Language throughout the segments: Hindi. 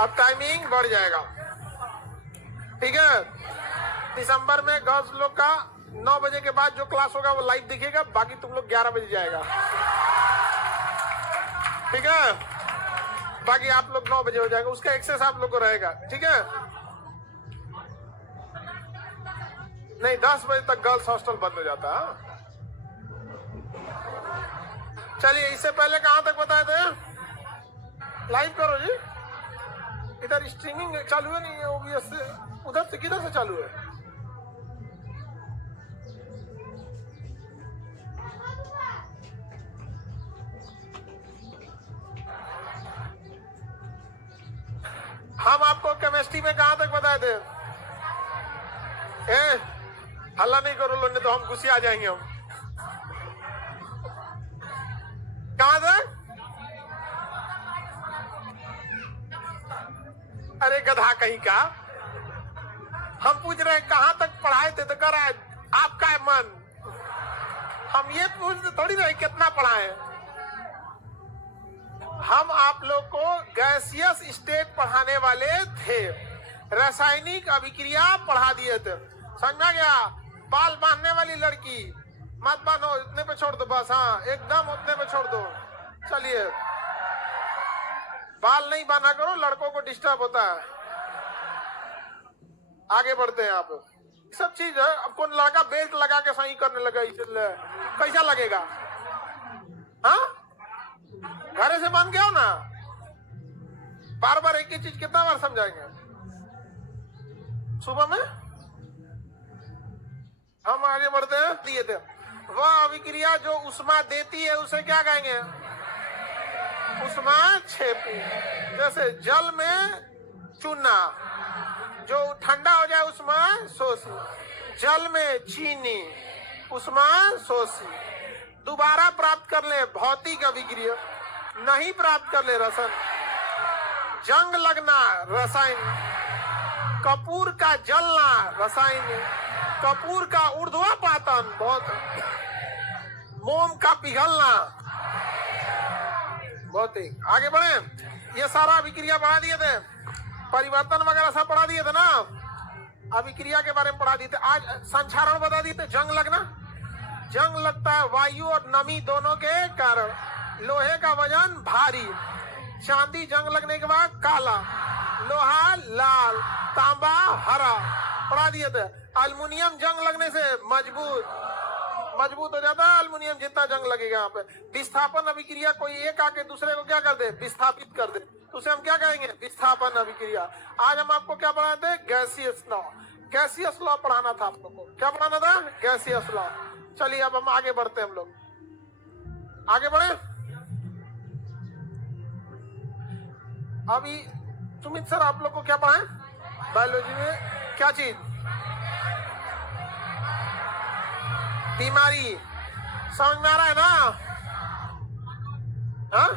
अब टाइमिंग बढ़ जाएगा, ठीक है। दिसंबर में गर्ल्स लोग का 9 बजे के बाद जो क्लास होगा वो लाइव दिखेगा, बाकी तुम लोग 11 बजे जाएगा, ठीक है। बाकी आप लोग 9 बजे हो जाएगा, उसका एक्सेस आप लोग को रहेगा, ठीक है। नहीं, 10 बजे तक गर्ल्स हॉस्टल बंद हो जाता है। चलिए, इससे पहले कहां तक बताए थे? लाइव करो जी। इधर स्ट्रीमिंग चालू है नहीं है ओबीएस से, उधर से किधर से चालू है? हम आपको केमिस्ट्री में कहां तक बताए थे? हल्ला नहीं करो लोग, नहीं तो हम गुस्से आ जाएंगे हम। कहां तक? अरे गधा कहीं का, हम पूछ रहे हैं कहां तक पढ़ाए थे, तो कह रहा है आपका है मन। हम ये पूछते थोड़ी रहे कितना पढ़ाए। हम आप लोग को गैसियस स्टेट पढ़ाने वाले थे, रासायनिक अभिक्रिया पढ़ा दिए थे, समझ में गया। बाल बांधने वाली लड़की मत बांधो, इतने पे छोड़ दो बस, हाँ एकदम उतने पे छोड़ दो। चलिए, बाल नहीं बांधा करो, लड़कों को डिस्टर्ब होता है। आगे बढ़ते हैं। आप सब चीज है। अब कौन लड़का बेल्ट लगा के सही करने लगा, कैसा लगेगा? हाँ, घरे से बांध के आओ ना, बार बार एक ही चीज कितना बार समझाएंगे? सुबह में हम आगे बढ़ते हैं। दिए थे वह अभिक्रिया जो उष्मा देती है उसे क्या कहेंगे? उष्मा क्षेपी। जैसे जल में चूना, जो ठंडा हो जाए उष्मा शोषी। जल में चीनी, उष्मा शोषी। दोबारा प्राप्त कर ले भौतिक अभिक्रिया, नहीं प्राप्त कर ले रसायन। जंग लगना रसायन, कपूर का जलना रसायन, कपूर का ऊर्ध्वपातन बहुत, मोम का पिघलना भौतिक। आगे बढ़े। ये सारा अभिक्रिया पढ़ा दिए थे, परिवर्तन वगैरह सब पढ़ा दिए थे ना, अभिक्रिया के बारे में पढ़ा दिए थे। आज संक्षारण बता दिए थे। जंग लगना, जंग लगता है वायु और नमी दोनों के कारण। लोहे का वजन भारी, चांदी जंग लगने के बाद काला, लोहा लाल, तांबा हरा, पढ़ा दिए थे। अल्युमिनियम जंग लगने से मजबूत हो जाता है अल्युमिनियम, जितना जंग लगेगा यहाँ पे। विस्थापन अभिक्रिया, कोई एक आके दूसरे को क्या कर दे? विस्थापित कर दे, तो उसे हम क्या कहेंगे? विस्थापन अभिक्रिया। आज हम आपको क्या पढ़ाए थे? Gaseous law. गैसियस लॉ पढ़ाना था आप लोग को। क्या पढ़ाना था? Gaseous law. चलिए, अब हम आगे बढ़ते हैं। हम लोग आगे बढ़े। अभी सुमित सर आप लोग को क्या पढ़ाए बायोलॉजी में? क्या चीज? बीमारी। समझ में आ रहा है ना? हाँ,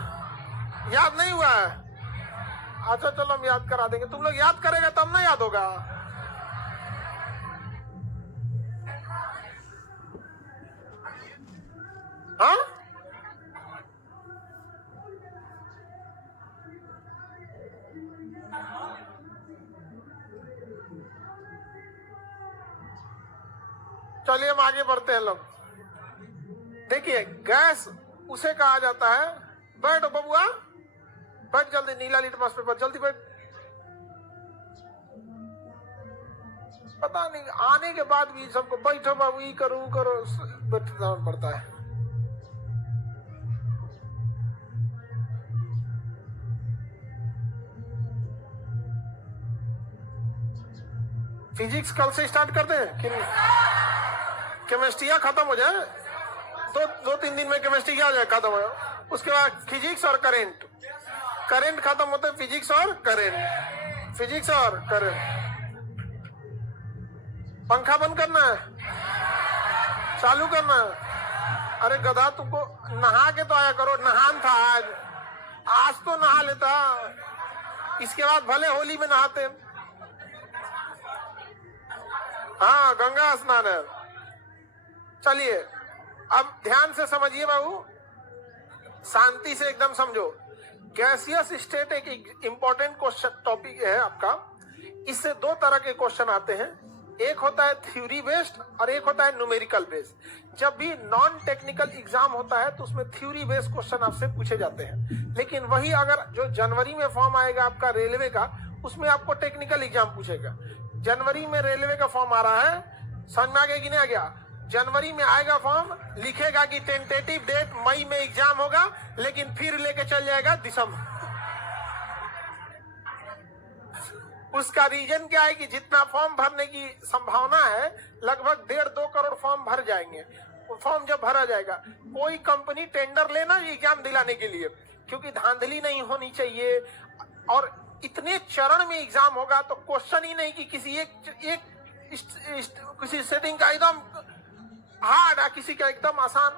याद नहीं हुआ है? अच्छा चलो, हम याद करा देंगे। तुम लोग याद करेगा तब ना याद होगा। हाँ, चलिए हम आगे बढ़ते हैं। लोग देखिए, गैस उसे कहा जाता है। बैठो बबुआ, बैठ जल्दी, नीला लिटमस पेपर जल्दी बैठ। पता नहीं आने के बाद भी सबको बैठो बाबू, ये करो करो, बैठना पड़ता है। फिजिक्स कल से स्टार्ट कर दें? केमिस्ट्री खत्म हो जाए, दो तीन दिन में केमिस्ट्री क्या हो जाए? खत्म हो जाए। उसके बाद फिजिक्स और करंट खत्म होते हैं। फिजिक्स और करंट। पंखा बंद करना है, चालू करना है। अरे गधा, तुमको नहा के तो आया करो। नहान था आज तो नहा लेता, इसके बाद भले होली में नहाते। हाँ, गंगा स्नान है। चलिए, अब ध्यान से समझिए बाबू, शांति से एकदम समझो। गैसियस स्टेट एक इंपॉर्टेंट क्वेश्चन टॉपिक है आपका। इससे दो तरह के क्वेश्चन आते हैं, एक होता है थ्योरी बेस्ड और एक होता है न्यूमेरिकल बेस्ड। जब भी नॉन टेक्निकल एग्जाम होता है तो उसमें थ्योरी बेस्ड क्वेश्चन आपसे पूछे जाते हैं, लेकिन वही अगर जो जनवरी में फॉर्म आएगा आपका रेलवे का, उसमें आपको टेक्निकल एग्जाम पूछेगा। जनवरी में रेलवे का फॉर्म आ रहा है, समझ में आ गया कि नहीं आ गया? जनवरी में आएगा फॉर्म, लिखेगा कि टेंटेटिव डेट मई में एग्जाम होगा, लेकिन फिर लेके चल जाएगा दिसंबर। उसका रीजन क्या है कि जितना फॉर्म भरने की संभावना है लगभग 1.5-2 करोड़ फॉर्म भर जाएंगे। फॉर्म जब भरा जाएगा, कोई कंपनी टेंडर लेना एग्जाम दिलाने के लिए, क्योंकि धांधली नहीं होनी चाहिए। और इतने चरण में एग्जाम होगा तो क्वेश्चन ही नहीं कि किसी एक किसी सेटिंग का एकदम हार्ड है, किसी का एकदम आसान।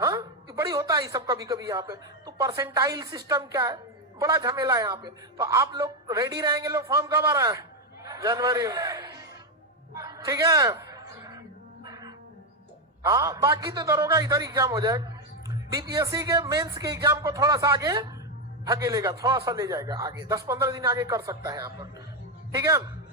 हाँ, बड़ी होता है ये सब कभी कभी यहाँ पे। तो परसेंटाइल सिस्टम क्या है, बड़ा झमेला है यहाँ पे। तो आप लोग रेडी रहेंगे। लोग फॉर्म कब आ रहा है? जनवरी में, ठीक है। हाँ, बाकी तो दरोगा इधर एग्जाम हो जाएगा। बीपीएससी के मेंस के एग्जाम को थोड़ा सा आगे ढकेलेगा, थोड़ा सा ले जाएगा आगे, 10-15 दिन आगे कर सकता है यहाँ पर, ठीक है।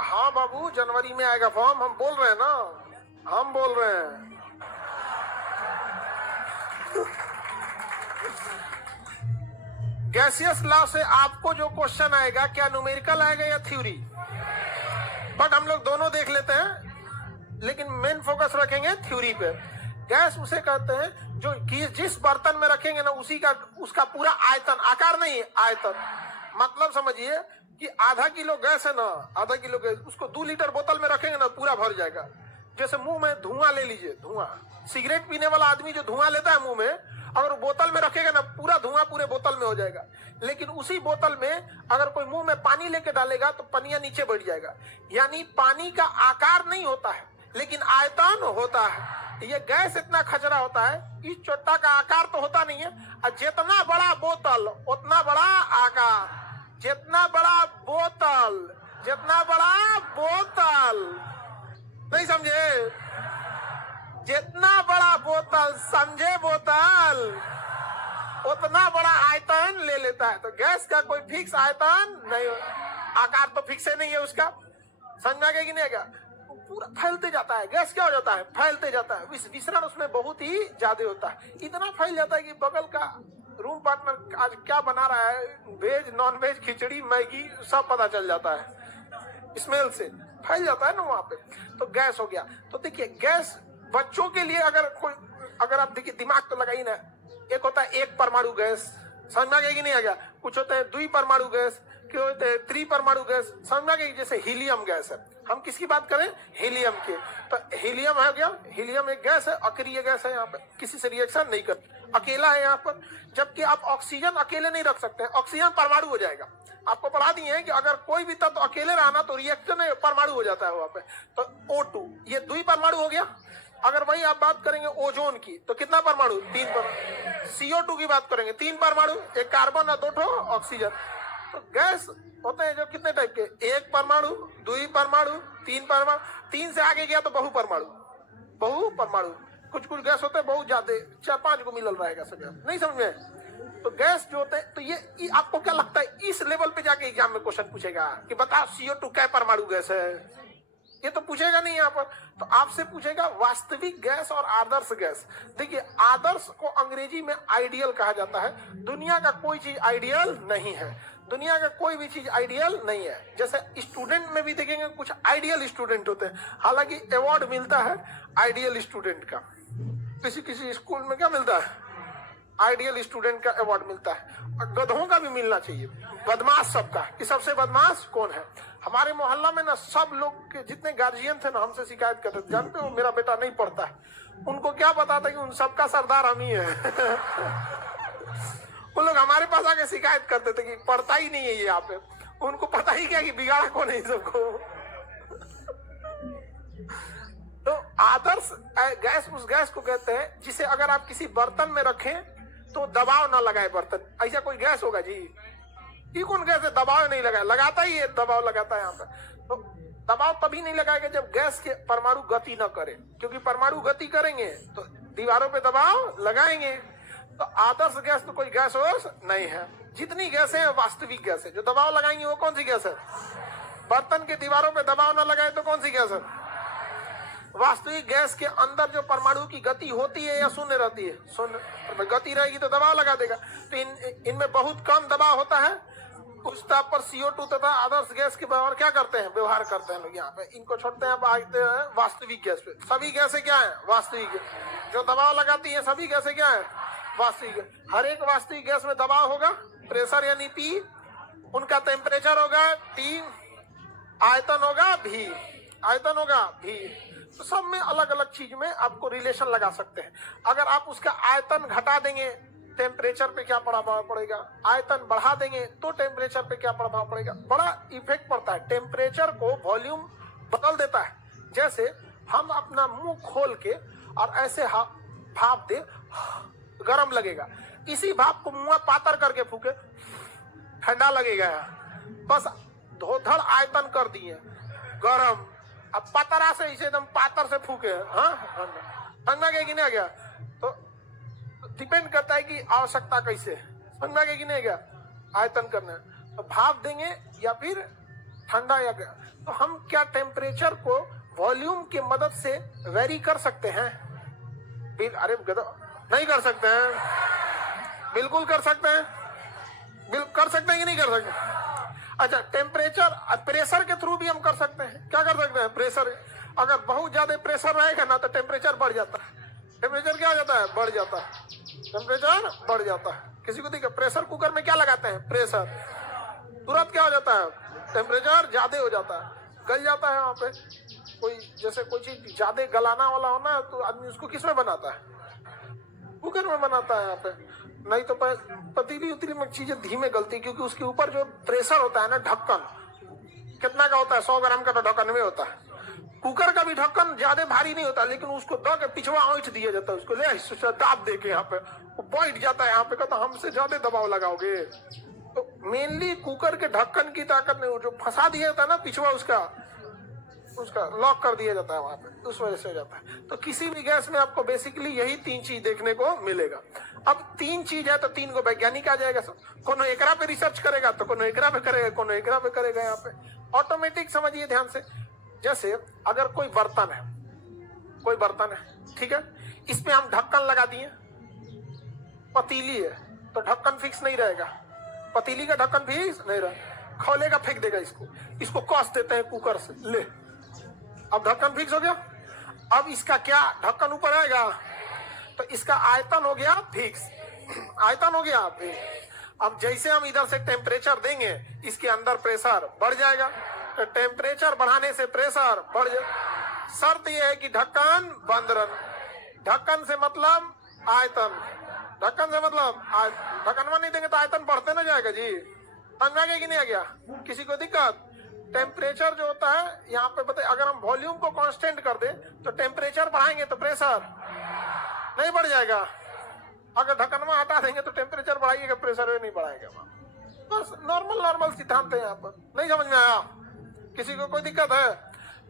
हाँ बाबू, जनवरी में आएगा फॉर्म, हम बोल रहे हैं ना, हम बोल रहे हैं। गैसियस लॉ से आपको जो क्वेश्चन आएगा, क्या न्यूमेरिकल आएगा या थ्योरी? बट हम लोग दोनों देख लेते हैं, लेकिन मेन फोकस रखेंगे थ्योरी पे। गैस उसे कहते हैं जो जिस बर्तन में रखेंगे ना उसका पूरा आयतन, आकार नहीं आयतन। मतलब समझिए कि आधा किलो गैस है ना, आधा किलो गैस, उसको 2 लीटर बोतल में रखेंगे ना पूरा भर जाएगा। जैसे मुंह में धुआं ले लीजिए, धुआं, सिगरेट पीने वाला आदमी जो धुआं लेता है मुंह में, अगर बोतल में रखेगा ना पूरा धुआं पूरे बोतल में हो जाएगा। लेकिन उसी बोतल में अगर कोई मुंह में पानी लेके डालेगा तो पनिया नीचे बढ़ जाएगा। यानी पानी का आकार नहीं होता है लेकिन आयतन होता है। ये गैस इतना खचरा होता है, इस चोटा का आकार तो होता नहीं है। और जितना बड़ा बोतल उतना बड़ा आकार, जितना बड़ा बोतल, जितना बड़ा बोतल, नहीं समझे? जितना बड़ा बोतल, समझे बोतल, उतना बड़ा आयतन ले लेता है। तो गैस का कोई फिक्स आयतन नहीं, आकार तो फिक्स नहीं है उसका। समझ में आ गया कि नहीं आएगा? पूरा फैलते जाता है। गैस क्या हो जाता है? फैलते जाता है। विसरण उसमें बहुत ही ज्यादा होता है। इतना फैल जाता है कि बगल का रूम पार्टनर आज क्या बना रहा है, वेज नॉन वेज, खिचड़ी, मैगी, सब पता चल जाता है। स्मेल से फैल जाता है ना वहां पे। तो गैस हो गया। तो देखिए, गैस बच्चों के लिए अगर आप देखिए, दिमाग तो लगाई ना। एक होता है 1 परमाणु गैस, समझ में आ गया कि नहीं आ गया? कुछ होते हैं 2 परमाणु गैस, क्यों होते हैं 3 परमाणु गैस, समझ में आ गया? जैसे हीलियम गैस है, हम किसकी बात करें? हीलियम की। तो हीलियम है गया, हीलियम एक गैस है, अक्रिय गैस है, यहाँ पे किसी से रिएक्शन नहीं करती, अकेला है यहाँ पर। जबकि आप ऑक्सीजन अकेले नहीं रख सकते, ऑक्सीजन परमाणु हो जाएगा। आपको पढ़ा दिए हैं कि अगर कोई भी तत्व अकेले रहना तो रिएक्शन परमाणु हो जाता है वहां पे। तो O2 ये 2 परमाणु हो गया। अगर वही आप बात करेंगे ओजोन की तो कितना परमाणु? 3 परमाणु। CO2 की बात करेंगे 3 परमाणु, एक कार्बन और 2 ऑक्सीजन। तो गैस होते हैं जो कितने टाइप के? 1 परमाणु, 2 परमाणु, 3 परमाणु। 3 से आगे गया तो बहु परमाणु, बहु परमाणु। कुछ गैस होते हैं बहुत ज्यादा, 4-5 को मिलल रहेगा सब, नहीं समझ में? तो गैस जो होते हैं, तो ये आपको क्या लगता है इस लेवल पे जाके एग्जाम में क्वेश्चन पूछेगा कि बताओ CO2 क्या परमाणु गैस है? ये तो पूछेगा नहीं यहाँ पर। तो आपसे पूछेगा वास्तविक गैस और आदर्श गैस। देखिए, आदर्श को अंग्रेजी में आइडियल कहा जाता है। दुनिया का कोई चीज आइडियल नहीं है, दुनिया का कोई भी चीज आइडियल नहीं है। जैसे स्टूडेंट में भी देखेंगे कुछ आइडियल स्टूडेंट होते हैं, हालांकि अवार्ड मिलता है आइडियल स्टूडेंट का। किसी स्कूल में क्या मिलता है? आइडियल स्टूडेंट का अवार्ड मिलता है। और गधों का भी मिलना चाहिए, बदमाश सबका, कि सबसे बदमाश कौन है। हमारे मोहल्ला में ना सब लोग के जितने गार्जियन थे ना हमसे शिकायत करते थे, जानते हो मेरा बेटा नहीं पढ़ता है। उनको क्या पता था कि उन सबका सरदार हम ही है। वो लोग हमारे पास आके शिकायत करते थे कि पढ़ता ही नहीं है ये यहाँ पे। उनको पता ही क्या कि बिगाड़ा कौन है सबको। तो आदर्श गैस उस गैस को कहते हैं जिसे अगर आप किसी बर्तन में रखें तो दबाव ना लगाए बर्तन। ऐसा कोई गैस होगा जी? ये कौन गैस है दबाव नहीं लगाए? लगाता ही है, दबाव लगाता है यहाँ पर। तो दबाव तभी नहीं लगाएगा जब गैस के परमाणु गति न करे, क्योंकि परमाणु गति करेंगे तो दीवारों पे दबाव लगाएंगे। तो आदर्श गैस तो कोई गैस नहीं है। जितनी गैसें हैं वास्तविक गैस है। जो दबाव लगाएंगे वो कौन सी गैस है? बर्तन के दीवारों पे दबाव न लगाए तो कौन सी गैस है? वास्तविक गैस के अंदर जो परमाणु की गति होती है या शून्य रहती है? शून्य। गति रहेगी तो दबाव लगा देगा। तो इनमें बहुत कम दबाव होता है। उस ताप पर CO2 तथा आदर्श गैस के व्यवहार क्या करते हैं? व्यवहार करते हैं लोग। यहाँ पे इनको छोड़ते हैं, अब आते हैं वास्तविक गैस पे। सभी गैसें क्या है? वास्तविक। जो दबाव लगाती है सभी गैसें क्या है? वास्तविक। हर एक वास्तविक गैस में दबाव होगा, प्रेशर यानी P, उनका टेम्परेचर होगा T, आयतन होगा V, आयतन होगा V। तो सब में अलग अलग चीज में आपको रिलेशन लगा सकते हैं। अगर आप उसका आयतन घटा देंगे टेम्परेचर पे क्या प्रभाव पड़ेगा, आयतन बढ़ा देंगे तो टेम्परेचर पे क्या प्रभाव पड़ेगा, बड़ा इफेक्ट पड़ता है। टेम्परेचर को वॉल्यूम बदल देता है। जैसे हम अपना मुंह खोल के और ऐसे भाप दे, गरम लगेगा। इसी भाप को मुंह पातर करके फूके, ठंडा लगेगा। बस धोधड़ आयतन कर दिए गरम। अब पातरा से इसे एकदम पातर से फूके, हाँ ठंडा गया कि नहीं गया? तो डिपेंड करता है कि आवश्यकता कैसे, समझ में गया कि नहीं गया? आयतन करना है तो भाप देंगे या फिर ठंडा या गया। तो हम क्या टेम्परेचर को वॉल्यूम के मदद से वेरी कर सकते हैं? अरे नहीं कर सकते हैं, बिल्कुल कर सकते हैं। कर सकते हैं कि नहीं कर सकते? अच्छा, टेम्परेचर प्रेशर के थ्रू भी हम कर सकते हैं। क्या कर सकते हैं? प्रेशर। अगर बहुत ज्यादा प्रेशर रहेगा ना तो टेम्परेचर बढ़ जाता है। टेम्परेचर क्या हो जाता है? बढ़ जाता है। टेम्परेचर बढ़ जाता है। किसी को देखिए प्रेशर कुकर में क्या लगाते हैं? प्रेशर। तुरंत क्या हो जाता है? टेम्परेचर ज्यादा हो जाता है, गल जाता है। वहां पे कोई जैसे कोई चीज ज्यादा गलाना वाला होना तो आदमी उसको किस में बनाता है? कुकर में बनाता है। यहाँ पे नहीं तो पतीली उतली में चीजें धीमे गलती, क्योंकि उसके ऊपर जो प्रेशर होता है ना, ढक्कन कितना का होता है? 100 ग्राम का तो ढक्कन में होता है। कुकर का भी ढक्कन ज्यादा भारी नहीं होता, लेकिन उसको दो के पिछवा ऐंठ दिया जाता है। उसको ले दाब दे के यहाँ पे वो बैठ जाता है। यहाँ पे कहता हमसे ज्यादा दबाव लगाओगे। तो मेनली कुकर के ढक्कन की ताकत नहीं, जो फंसा दिया जाता है ना पिछवा, उसका लॉक कर दिया जाता है वहां पे, उस वजह से हो जाता है। तो किसी भी गैस में आपको बेसिकली यही 3 चीज देखने को मिलेगा। अब 3 चीज है तो 3 को वैज्ञानिक आ जाएगा। कोनो एकरा पे रिसर्च करेगा तो कोनो एकरा पे करेगा, कोनो एकरा पे करेगा। यहाँ पे ऑटोमेटिक समझिए ध्यान से। जैसे अगर कोई बर्तन है, ठीक है, इसमें हम ढक्कन लगा दिए, पतीली है तो ढक्कन फिक्स नहीं रहेगा। पतीली का ढक्कन फिक्स नहीं रहेगा, खोलेगा फेंक देगा। इसको कस देते हैं कुकर से, ले अब ढक्कन फिक्स हो गया। अब इसका क्या ढक्कन ऊपर आएगा तो इसका आयतन हो गया फिक्स, आयतन हो गया फिक्स। अब जैसे हम इधर से टेम्परेचर देंगे, इसके अंदर प्रेशर बढ़ जाएगा। तो टेम्परेचर बढ़ाने से प्रेशर बढ़ जाए। शर्त यह है कि ढक्कन बंद रहे। ढक्कन से मतलब आयतन, ढक्कन से मतलब ढक्कन में नहीं देंगे तो आयतन बढ़ते ना जाएगा जी। समझ आ गया कि नहीं आ गया? किसी को दिक्कत? टेम्परेचर जो होता है यहाँ पे बताइए, अगर हम वॉल्यूम को कांस्टेंट कर दे तो टेम्परेचर बढ़ाएंगे तो प्रेशर नहीं बढ़ जाएगा। अगर ढक्कन में हटा देंगे तो टेम्परेचर बढ़ाइएगा, प्रेशर नहीं बढ़ाएगा। बस नॉर्मल सिद्धांत है यहाँ पर। नहीं समझ में आया? किसी को कोई दिक्कत है?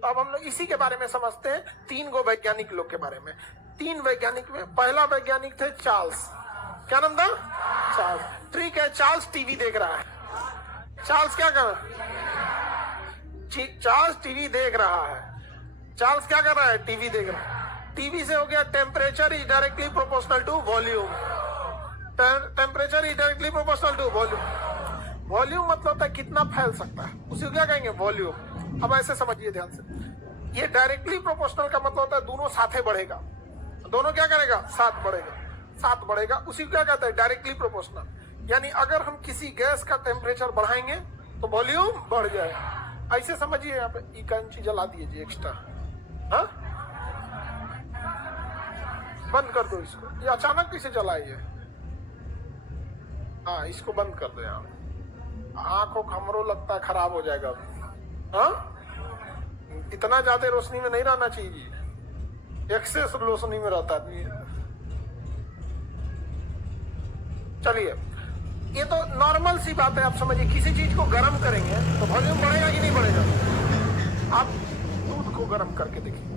तो अब हम लोग इसी के बारे में समझते हैं, 3 गो वैज्ञानिक लोग के बारे में। 3 वैज्ञानिक में पहला वैज्ञानिक थे चार्ल्स। क्या नाम था? चार्ल्स। ठीक है, चार्ल्स टीवी देख रहा है। चार्ल्स क्या कर रहा है? चार्ल्स टीवी देख रहा है। चार्ल्स क्या कर रहा है? टीवी देख रहा है। टीवी से हो गया temperature is directly proportional to volume. Temperature is directly proportional to volume. Volume मतलब होता है कितना फैल सकता है, उसे क्या कहेंगे? वॉल्यूम। अब ऐसे समझिए ध्यान से, ये डायरेक्टली प्रोपोर्शनल का मतलब होता है दोनों साथे बढ़ेगा। दोनों क्या करेगा? साथ बढ़ेगा। उसी को क्या कहते हैं? Directly proportional. यानी अगर हम किसी गैस का टेम्परेचर बढ़ाएंगे तो वॉल्यूम बढ़ जाएगा। ऐसे समझिए। यहाँ पे इकांची जला दीजिए एक्स्ट्रा, हाँ बंद कर दो इसको। ये अचानक कैसे जलाइए? हाँ इसको बंद कर दो। यहाँ आंखों हमरो लगता है खराब हो जाएगा। हाँ इतना ज्यादा रोशनी में नहीं रहना चाहिए, एक्सेस रोशनी में रहता है। चलिए, ये तो नॉर्मल सी बात है। आप समझिए, किसी चीज को गर्म करेंगे तो वॉल्यूम बढ़ेगा कि नहीं बढ़ेगा? आप दूध को गर्म करके देखिए,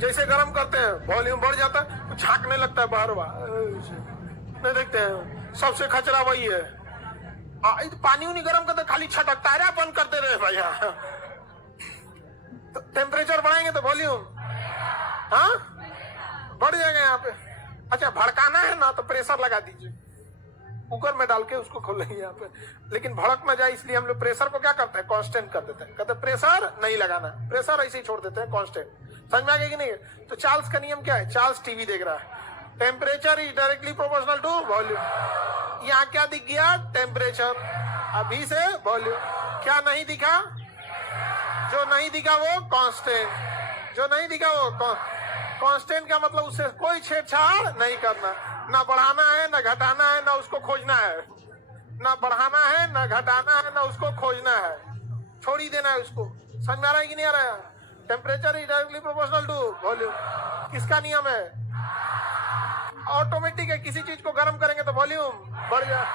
जैसे गर्म करते हैं वॉल्यूम बढ़ जाता है, झांकने लगता है बाहर बाहर, नहीं देखते हैं, सबसे खचरा वही है। पानी उन्हीं गर्म करते खाली छटकता है, बंद करते रहे भैया। तो टेम्परेचर बढ़ाएंगे तो वॉल्यूम हाँ बढ़ जाएगा यहाँ पे। अच्छा भड़काना है ना तो प्रेशर लगा दीजिए, कुकर में डाल के उसको खोलेंगे यहाँ पे, लेकिन भड़क ना जाए इसलिए हम लोग प्रेशर को क्या करते हैं, कांस्टेंट कर देते हैं। कहते हैं प्रेशर नहीं लगाना, प्रेशर ऐसे ही छोड़ देते हैं कांस्टेंट। समझ में आ गया कि नहीं? तो चार्ल्स का नियम क्या है? चार्ल्स टीवी देख रहा है, temperature is directly proportional to volume. यहाँ क्या दिख गया? टेम्परेचर। अभी से वॉल्यूम क्या नहीं दिखा? जो नहीं दिखा वो कांस्टेंट, जो नहीं दिखा वो कांस्टेंट का मतलब उससे कोई छेड़छाड़ नहीं करना, ना बढ़ाना है ना घटाना है ना उसको खोजना है, ना बढ़ाना है ना घटाना है ना उसको खोजना है, छोड़ ही देना है उसको। समझ में आ रहा है कि नहीं आ रहा है? Temperature is directly proportional to volume. किसका नियम है? ऑटोमेटिक है। किसी चीज को गर्म करेंगे तो वॉल्यूम बढ़ जाए,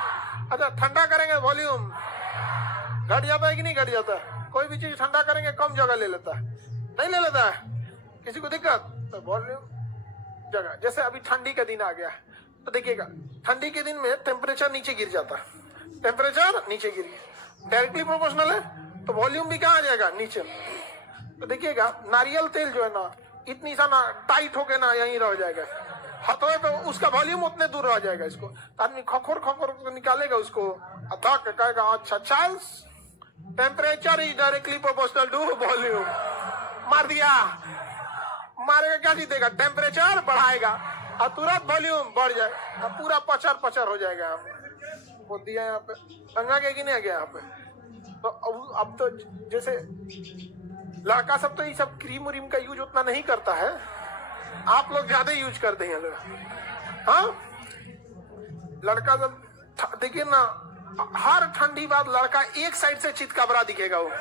अच्छा ठंडा करेंगे वॉल्यूम घट जाता है कि नहीं घट जाता है? कोई भी चीज ठंडा करेंगे कम जगह ले लेता है, नहीं ले लेता है? किसी को दिक्कत? तो वॉल्यूम जगह। जैसे अभी ठंडी का दिन आ गया तो देखिएगा, ठंडी के दिन में टेम्परेचर नीचे गिर जाता है, टेम्परेचर नीचे गिर गया, डायरेक्टली प्रोपोर्शनल है तो वॉल्यूम भी कहाँ आ जाएगा? नीचे। तो देखिएगा नारियल तेल जो है ना इतनी सा ना टाइट होके ना यहीं रह जाएगा, हथौड़े पे उसका वॉल्यूम उतने दूर रह जाएगा। इसको आदमी खखोर खखोर निकालेगा उसको, अथक कहेगा अच्छा Charles temperature is directly proportional to volume. मार दिया, मारेगा क्या जीतेगा? टेम्परेचर बढ़ाएगा और तुरंत वॉल्यूम बढ़ जाए और पूरा पचर पचर हो जाएगा। वो दिया यहाँ पे संगा के कि नहीं आ गया यहाँ पे? तो अब तो जैसे लड़का सब तो ये सब क्रीम व्रीम का यूज उतना नहीं करता है, आप लोग ज्यादा यूज करते हैं लोग। हाँ लड़का जब देखिए ना, हर ठंडी बाद लड़का एक साइड से चितकबरा दिखेगा, वो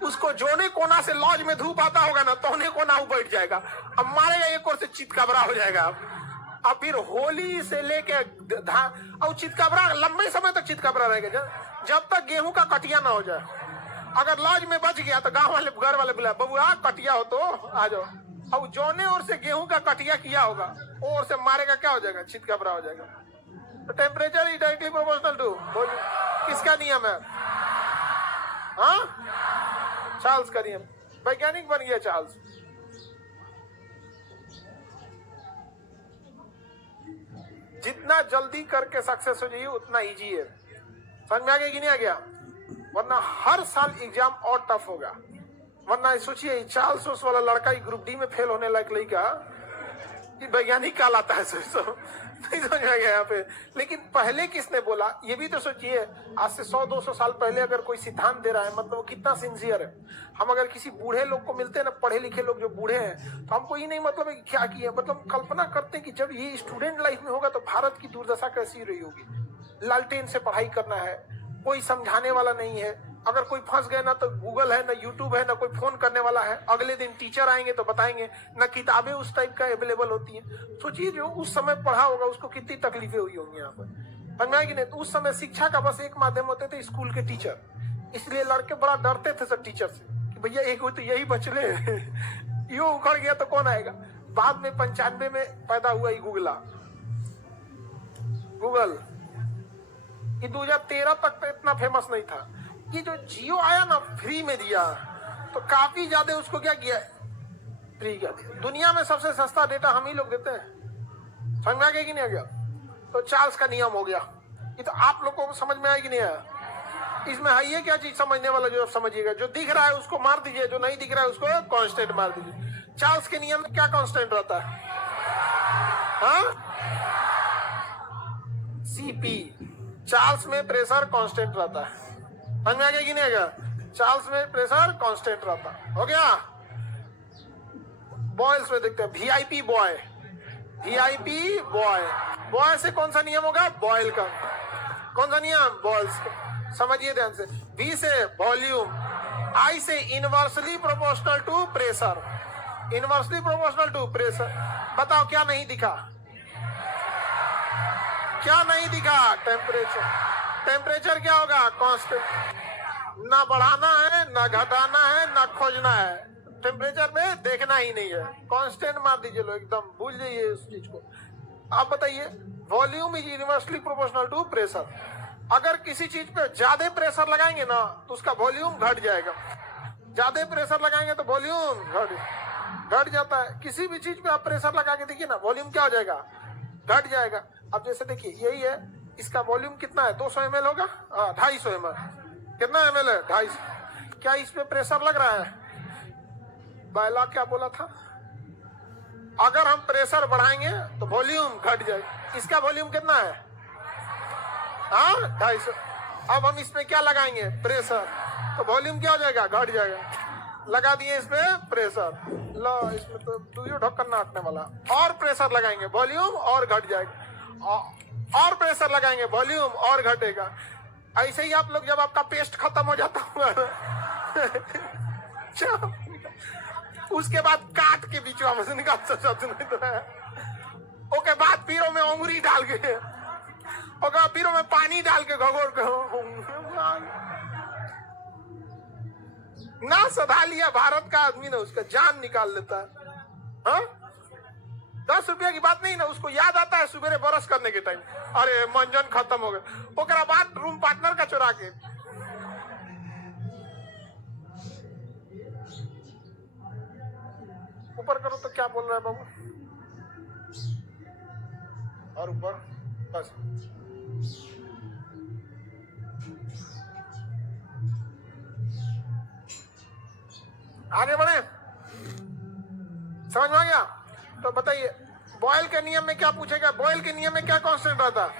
उसको जोने कोना से लॉज में धूप आता होगा ना तोने कोना वो बैठ जाएगा, अब मारेगा एक और से चितकबरा हो जाएगा। अब फिर होली से लेके और चितकबरा लंबे समय तक चितकबरा रहेगा जब तक गेहूं का कटिया ना हो जाए। अगर लॉज में बच गया तो गांव वाले घर वाले बुलाए, बबुआ कटिया हो तो आ जाओ। अब जोने और से गेहूं का कटिया किया होगा वो और से मारेगा, क्या हो जाएगा? चितकबरा हो जाएगा। तो temperature is directly proportional to volume. किसका नियम है? हाँ चार्ल्स का नियम। वैज्ञानिक बन गया चार्ल्स। जितना जल्दी करके सक्सेस हो जाइए उतना इजी है। समझ में आ गया कि नहीं आ गया? वरना हर साल एग्जाम और टफ होगा। वरना सोचिए चार्ल्स उस वाला लड़का ग्रुप डी में फेल होने लायक लड़का वैज्ञानिक काल आता है, सोचो नहीं समझ में गया यहाँ पे। लेकिन पहले किसने बोला ये भी तो सोचिए। आज से 100-200 साल पहले अगर कोई सिद्धांत दे रहा है मतलब वो कितना सिंसियर है। हम अगर किसी बूढ़े लोग को मिलते हैं ना, पढ़े लिखे लोग जो बूढ़े हैं, तो हमको ये नहीं मतलब है कि क्या किया, मतलब कल्पना करते हैं कि जब ये स्टूडेंट लाइफ में होगा तो भारत की दुर्दशा कैसी रही होगी। लालटेन से पढ़ाई करना है, कोई समझाने वाला नहीं है, अगर कोई फंस गए ना तो गूगल है ना यूट्यूब है ना कोई फोन करने वाला है, अगले दिन टीचर आएंगे तो बताएंगे ना, किताबें उस टाइप का अवेलेबल होती हैं। सोचिए जो उस समय पढ़ा होगा उसको कितनी तकलीफें हुई होंगी यहाँ पर। समझ में आएगी नहीं? तो उस समय शिक्षा का बस एक माध्यम होते थे स्कूल के टीचर, इसलिए लड़के बड़ा डरते थे सब टीचर से कि भैया एक तो यही बचले यो उखड़ गया तो कौन आएगा। बाद में 95 में पैदा हुआ गूगल। ये 2013 तक तो इतना फेमस नहीं था। ये जो जियो आया ना फ्री में दिया तो काफी ज्यादा उसको क्या किया, फ्री कर दिया। दुनिया में सबसे सस्ता डेटा हम ही लोग देते हैं। समझ में आ गया कि नहीं आ गया? तो चार्ल्स का नियम हो गया। ये तो आप लोगों को समझ में आया कि नहीं आया? इसमें है ये क्या चीज समझने वाला जो आप समझिएगा। जो दिख रहा है उसको मार दीजिए, जो नहीं दिख रहा है उसको कांस्टेंट मार दीजिए। चार्ल्स के नियम में क्या कांस्टेंट रहता है? हाँ सीपी। चार्ल्स में प्रेशर कांस्टेंट रहता है। समझ में आ गया कि नहीं आ गया? चार्ल्स में प्रेशर कांस्टेंट रहता हो गया। बॉयल्स में देखते हैं VIP boy, VIP boy. Boy से कौन सा नियम होगा? बॉयल का। कौन सा नियम? बॉयल्स का। समझिए ध्यान से। वी से वॉल्यूम, आई से inversely proportional to pressure, inversely proportional to pressure. बताओ क्या नहीं दिखा? क्या नहीं दिखा? टेम्परेचर। टेम्परेचर क्या होगा? कांस्टेंट। ना बढ़ाना है, ना घटाना है, ना खोजना है। टेम्परेचर में देखना ही नहीं है, कांस्टेंट मार दीजिए लो, एकदम भूल जाइए उस चीज को। आप बताइए, volume is universally proportional to pressure. अगर किसी चीज पे ज्यादा प्रेशर लगाएंगे ना तो उसका वॉल्यूम घट जाएगा, ज्यादा प्रेशर लगाएंगे तो वॉल्यूम घट जाता है। किसी भी चीज पे आप प्रेशर लगा के देखिए ना, वॉल्यूम क्या हो जाएगा, घट जाएगा। अब जैसे देखिए यही है, इसका वॉल्यूम कितना है, 200 ml होगा, 250 ml। कितना ml है, 250। क्या इस पे प्रेशर लग रहा है? बायला क्या बोला था, अगर हम प्रेशर बढ़ाएंगे तो वॉल्यूम घट जाएगा। इसका वॉल्यूम कितना है, 250। अब हम इसमें क्या लगाएंगे, प्रेशर, तो वॉल्यूम क्या हो जाएगा, घट जाएगा। लगा दिए इसमें प्रेशर, लो इसमें तो दुइयो ढक्कन नाटने वाला। और प्रेशर लगाएंगे वॉल्यूम और घट जाएगा, और प्रेशर लगाएंगे वॉल्यूम और घटेगा। ऐसे ही आप लोग, जब आपका पेस्ट खत्म हो जाता हुआ उसके बाद काट के बीचवा में से निकाल सकते, ओके बाद पीरो में अंगूरी डाल के, ओके पीरो में पानी डाल के घगोर के ना सधा लिया भारत का आदमी ना, उसका जान निकाल लेता है। 10 रुपया की बात नहीं ना, उसको याद आता है सुबह बरस करने के टाइम, अरे मंजन खत्म हो गए, ओकरा बाद रूम पार्टनर का चुरा के। ऊपर करो तो क्या बोल रहा है बाबू, और ऊपर बस। आगे बढ़े, समझ में आ गया? तो बताइए, बॉयल के नियम में क्या पूछेगा, बॉयल के नियम में क्या कांस्टेंट रहता है,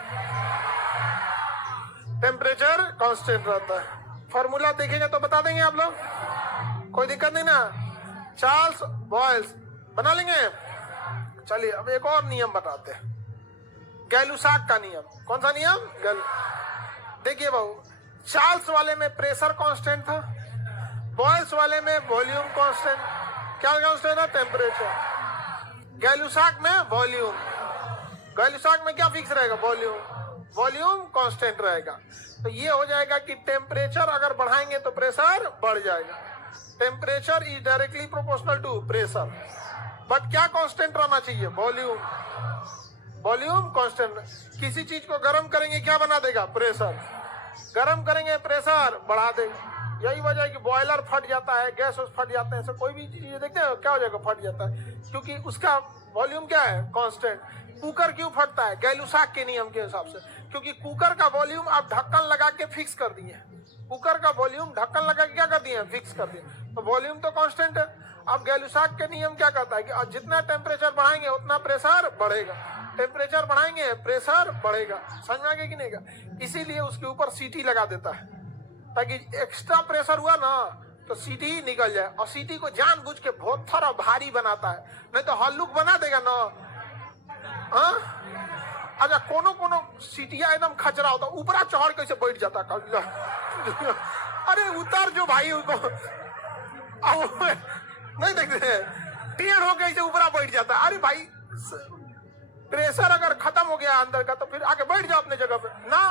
टेम्परेचर कांस्टेंट रहता है। फॉर्मूला देखेंगे तो बता देंगे आप लोग, कोई दिक्कत नहीं ना। चार्ल्स बॉयल्स बना लेंगे। चलिए अब एक और नियम बताते हैं, गैलुसाक का नियम। कौन सा नियम, देखिए बाबू, चार्ल्स वाले में प्रेशर कांस्टेंट था, बॉयल्स वाले में वॉल्यूम कांस्टेंट। क्या कांस्टेंट है, टेम्परेचर। गैलुसाक में वॉल्यूम, गैलुसाक में क्या फिक्स रहेगा, वॉल्यूम कांस्टेंट रहेगा। तो ये हो जाएगा कि टेम्परेचर अगर बढ़ाएंगे तो प्रेशर बढ़ जाएगा। Temperature is directly proportional to pressure, but क्या कांस्टेंट रहना चाहिए, वॉल्यूम कांस्टेंट। किसी चीज को गर्म करेंगे क्या बना देगा, प्रेशर। गर्म करेंगे प्रेशर बढ़ा देगा। यही वजह है कि बॉयलर फट जाता है, गैस फट जाते हैं, कोई भी चीज देखते हैं क्या हो जाएगा, फट जाता है, क्योंकि उसका वॉल्यूम क्या है, कांस्टेंट। कुकर क्यों फटता है, गैलुसाक के नियम के हिसाब से, क्योंकि कुकर का वॉल्यूम आप ढक्कन लगा के फिक्स कर दिए। कुकर का वॉल्यूम ढक्कन लगा के क्या कर दिए, फिक्स कर दिए, तो वॉल्यूम तो कांस्टेंट है। अब गैलुसाक के नियम क्या कहता है कि जितना टेम्परेचर बढ़ाएंगे उतना प्रेशर बढ़ेगा, टेम्परेचर बढ़ाएंगे प्रेशर बढ़ेगा। समझ में आ गया कि नहीं? इसीलिए उसके ऊपर सीटी लगा देता है, ताकि एक्स्ट्रा प्रेशर हुआ ना तो सीटी निकल जाए। और सीटी को जानबूझ के बहुत थोड़ा भारी बनाता है, नहीं तो हल्लुक बना देगा ना। अच्छा, कोनो सीटिया एकदम खचरा होता, ऊपरा चढ़ कैसे बैठ जाता, अरे उतर जो भाई उनको नहीं देखते, टेढ़ हो कैसे ऊपरा बैठ जाता। अरे भाई प्रेशर अगर खत्म हो गया अंदर का तो फिर आके बैठ जाओ अपने जगह पे ना,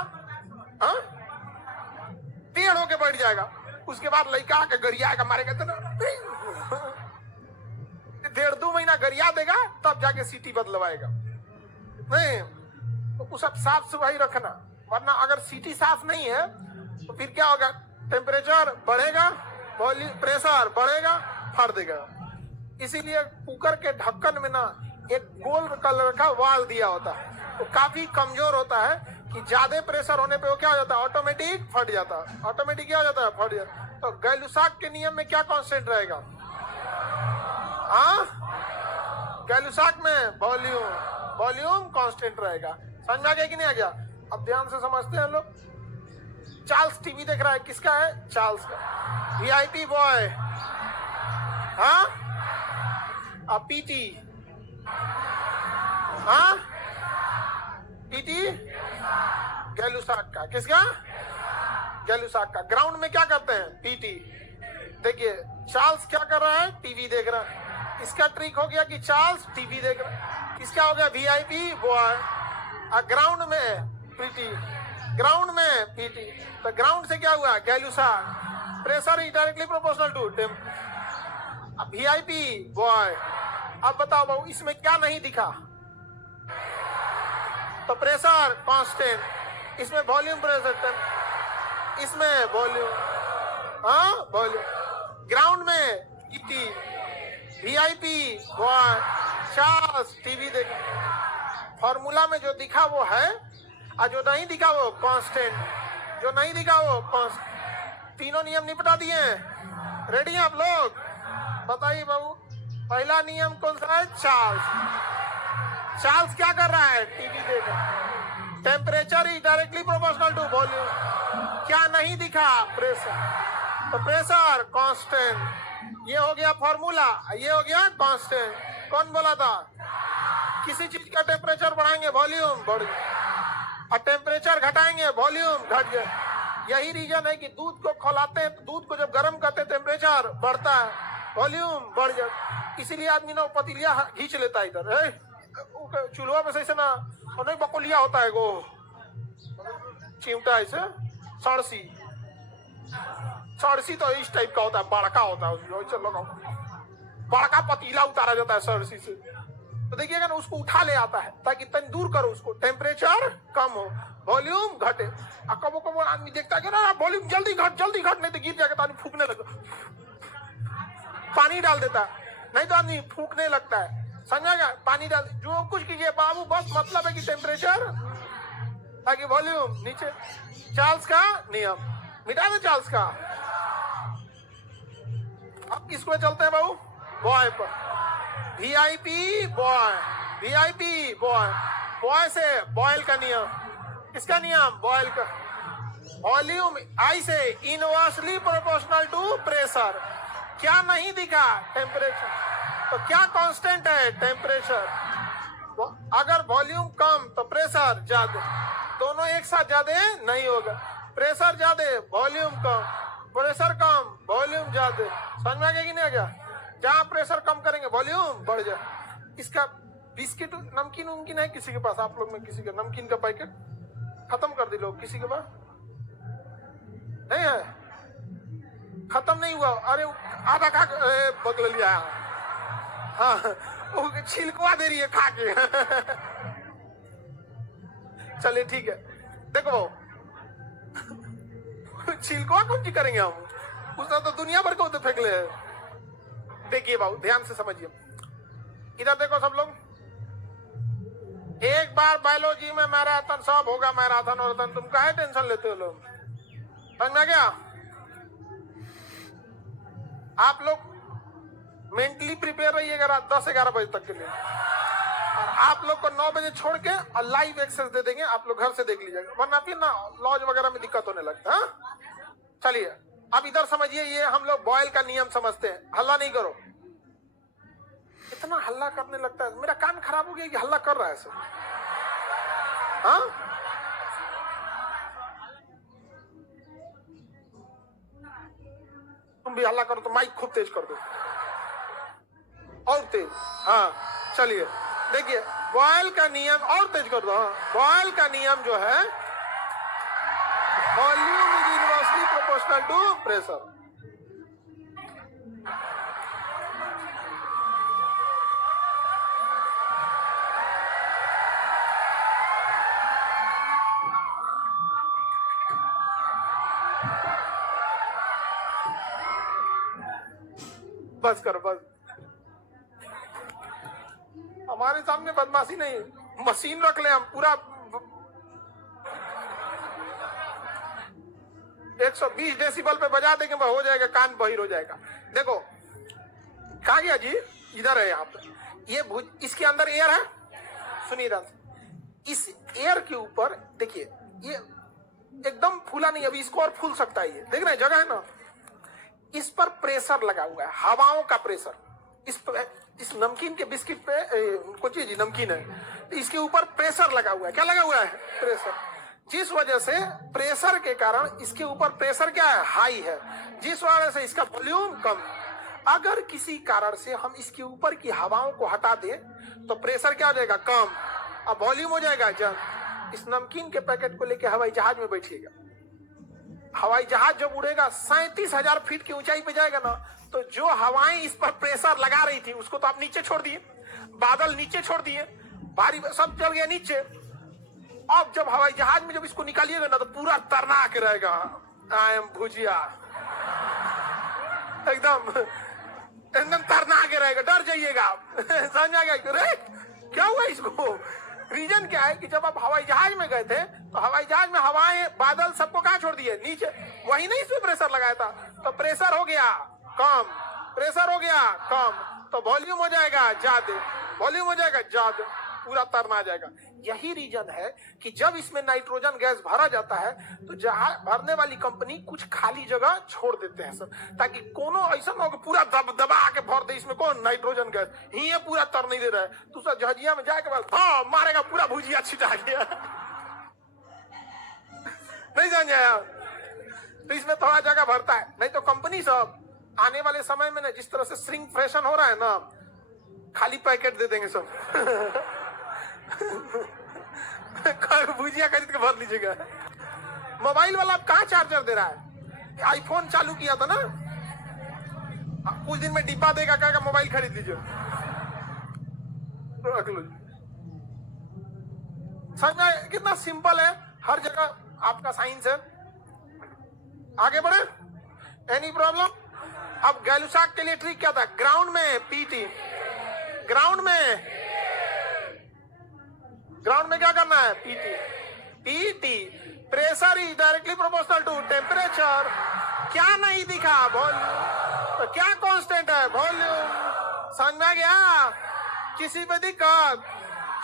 टेढ़ होके बैठ जाएगा। उसके बाद लड़का आके गरियाएगा, मारेगा तो 1.5-2 महीना गरिया देगा, तब जाके सीटी बदलवाएगा। नहीं तो सब साफ सफाई रखना, वरना अगर सीटी साफ नहीं है तो फिर क्या होगा, टेम्परेचर बढ़ेगा, प्रेशर बढ़ेगा, फाड़ देगा। इसीलिए कुकर के ढक्कन में ना एक गोल्ड कलर का वाल दिया होता है, वो काफी कमजोर होता है कि ज्यादा प्रेशर होने पे वो क्या हो जाता है, ऑटोमेटिक फट जाता है। ऑटोमेटिक क्या हो जाता है, फट जाता है। तो गैलुसाक के नियम में क्या कांस्टेंट रहेगा, गैलुसाक में वॉल्यूम कांस्टेंट रहेगा। समझ में आ गया कि नहीं आ गया? अब ध्यान से समझते हैं लोग। चार्ल्स टीवी देख रहा है, किसका है, चार्ल्स का, वीआईपी बॉय। पीटी, पीटी गैलुसाक का, किसका, गैलुसाक का। ग्राउंड में क्या करते हैं, पीटी। देखिए चार्ल्स क्या कर रहा है, टीवी देख रहा है। इसका ट्रिक हो गया कि चार्ल्स टीवी देख रहा है, इसका हो गया वीआईपी बॉय। ग्राउंड में पीटी, ग्राउंड में पीटी, तो ग्राउंड से क्या हुआ, Gay Lussac. Pressure is directly proportional to VIP boy. अब बताओ बाबू इसमें क्या नहीं दिखा? तो प्रेशर कांस्टेंट, इसमें वॉल्यूम प्रेशर, इसमें वॉल्यूम, हाँ वॉल्यूम। ग्राउंड में ET, VIP boy, charge TV देख। फॉर्मूला में जो दिखा वो है और जो नहीं दिखा वो कांस्टेंट, जो नहीं दिखा वो कांस्टेंट। तीनों नियम निपटा दिए। रेडी हैं आप लोग? बताइए बाबू पहला नियम कौन सा है? चार्ल्स। चार्ल्स क्या कर रहा है? टीवी देख रहा है। Temperature is directly proportional to volume. क्या नहीं दिखा? प्रेशर। तो प्रेशर कांस्टेंट, ये हो गया फॉर्मूला, ये हो गया कांस्टेंट। कौन बोला था? किसी चीज का टेम्परेचर बढ़ाएंगे वॉल्यूम बढ़ गया, और टेम्परेचर घटाएंगे वॉल्यूम घट गया। यही रीजन है कि दूध को खौलाते हैं तो दूध को जब गर्म करते हैं टेम्परेचर बढ़ता है, वॉल्यूम बढ़ जाता। इसीलिए आदमी ना पतीलिया खींच लेता है इधर चूल्हा में से ना, और नहीं बकोलिया होता है वो चिमटा ऐसे सड़सी। सड़सी तो इस टाइप का होता है, बड़का होता है, बड़का पतीला उतारा जाता है सड़सी से। तो देखिएगा ना उसको उठा ले आता है ताकि तन दूर करो उसको, टेम्परेचर कम हो वॉल्यूम घटे। कबो कबो आदमी देखता है कि ना वॉल्यूम जल्दी घट नहीं तो गिर जाएगा, तो आदमी फूकने लगता, पानी डाल देता है, नहीं तो आदमी फूकने लगता है। समझेगा? पानी डाल, जो कुछ कीजिए बाबू, बस मतलब है कि टेम्परेचर ताकि वॉल्यूम नीचे। चार्ल्स का नियम मिटा दे। चार्ल्स का अब किसको चलते हैं बाबू? बॉय पर। VIP boy, VIP boy, boy से बॉयल का नियम। किसका नियम? बॉयल का। वॉल्यूम आई से इनवर्सली प्रोपोर्शनल टू प्रेशर। क्या नहीं दिखा? टेम्परेचर। तो क्या कांस्टेंट है? टेम्परेचर। अगर वॉल्यूम कम तो प्रेशर ज्यादा, दोनों एक साथ ज्यादा नहीं होगा। प्रेशर ज्यादा वॉल्यूम कम, प्रेशर कम वॉल्यूम ज्यादा। समझ में आ गया कि नहीं आ गया? जहां प्रेशर कम करेंगे वॉल्यूम बढ़ जाए। इसका बिस्किट नमकीन उमकीन है किसी के पास? आप लोग में किसी का नमकीन का पैकेट खत्म कर दी लोग? किसी के पास नहीं है? खत्म नहीं हुआ? अरे आधा खा बगल लिया। हाँ वो छिलकवा दे रही है खा के। चलिए ठीक है। देखो छिलकवा कौन सी करेंगे हम? उसने तो दुनिया भर को तो फेंक ले। देखिए बाबू ध्यान से समझिए, इधर देखो सब लोग। एक बार बायोलॉजी में मैराथन सब होगा, मैराथन और तुम काहे टेंशन लेते हो लोग? समझ में आ गया? आप लोग मेंटली प्रिपेयर रहिएगा रात 10-11 बजे तक के लिए, और आप लोग को 9 बजे छोड़ के और लाइव एक्सेस दे देंगे, आप लोग घर से देख लीजिएगा, वरना फिर ना लॉज वगैरह में दिक्कत होने लगता है। चलिए अब इधर समझिए, ये हम लोग बॉयल का नियम समझते हैं। हल्ला नहीं करो। इतना हल्ला करने लगता है, मेरा कान खराब हो गया कि हल्ला कर रहा है सब। हाँ तुम भी हल्ला करो तो माइक खूब तेज कर दो, और तेज। हाँ चलिए देखिए, बॉयल का नियम और तेज कर दो। हाँ बॉयल का नियम जो है, volume is inversely proportional to pressure. बस करो बस, हमारे सामने बदमाशी नहीं। मशीन रख ले हम, पूरा 120 डेसिबल पे बजा देंगे, हो जाएगा, कान बहिर हो जाएगा। देखो कहा गया जी, इधर है यहाँ पे, ये इसके अंदर एयर है। सुनिए ध्यान से, इस एयर के ऊपर देखिए, ये एकदम फूला नहीं, अभी इसको और फूल सकता है। ये देख रहे हैं जगह है ना, इस पर प्रेशर लगा हुआ है, हवाओं का प्रेशर। इस नमकीन के बिस्किट पे कुछ चीज नमकीन है, तो इसके ऊपर प्रेशर लगा हुआ है। क्या लगा हुआ है? प्रेशर। जिस वजह से प्रेशर के कारण इसके ऊपर प्रेशर क्या है? हाई है, जिस वजह से इसका वॉल्यूम कम। अगर किसी कारण से हम इसके ऊपर की हवाओं को हटा दें तो प्रेशर क्या हो जाएगा? कम, अब वॉल्यूम हो जाएगा जम। इस नमकीन के पैकेट को लेके हवाई जहाज में बैठिएगा, हवाई जहाज जब उड़ेगा 37,000 फीट की ऊंचाई पे जाएगा ना, तो जो हवाएं इस पर प्रेशर लगा रही थी उसको तो आप नीचे छोड़ दिए, बादल नीचे छोड़ दिए, भारी सब चल गया नीचे। अब जब हवाई जहाज में जब इसको निकालिएगा ना तो पूरा तरना के रहेगा। आई एम भुजिया, एकदम एकदम तरना के रहेगा, डर जाइएगा। समझ आ गया? अरे क्या हुआ इसको? रीजन क्या है कि जब आप हवाई जहाज में गए थे तो हवाई जहाज में हवाएं बादल सबको कहाँ छोड़ दिए? नीचे। वही नहीं इसमें प्रेशर लगाया था, तो प्रेशर हो गया कम, प्रेशर हो गया कम, तो वॉल्यूम हो जाएगा ज्यादा, वॉल्यूम हो जाएगा ज्यादा, पूरा तरना आ जाएगा। यही रीजन है कि जब इसमें नाइट्रोजन गैस भरा जाता है तो जहां भरने वाली कंपनी कुछ खाली जगह छोड़ देते हैं सर, ताकि कोनो ऐसा ना हो कि पूरा दबा के भर दे। इसमें कौन नाइट्रोजन गैस ही है, पूरा तर नहीं दे रहा है, दूसरा जहाजिया में जाके बाद मारेगा, पूरा भुजिया छिटा गया। नहीं समझ आया? तो इसमें थोड़ा जगह भरता है। नहीं तो कंपनी सब आने वाले समय में ना जिस तरह से श्रिंक फैशन हो रहा है ना, खाली पैकेट दे देंगे सब। भुजिया खरीद के भर लीजिएगा। मोबाइल वाला आप कहाँ चार्जर दे रहा है? आईफोन चालू किया था ना, कुछ दिन में डिब्बा देगा, कहेगा मोबाइल खरीद लीजिए, रख लो। समझ में? कितना सिंपल है, हर जगह आपका साइंस है। आगे बढ़े, एनी प्रॉब्लम? अब गैलुसाक के लिए ट्रिक क्या था? ग्राउंड में पीटी, ग्राउंड में क्या करना है? PT, PT. Pressure is directly proportional to temperature. क्या नहीं दिखा? वॉल्यूम। तो क्या कांस्टेंट है? वॉल्यूम। समझ में आ गया? किसी पे दिक्कत?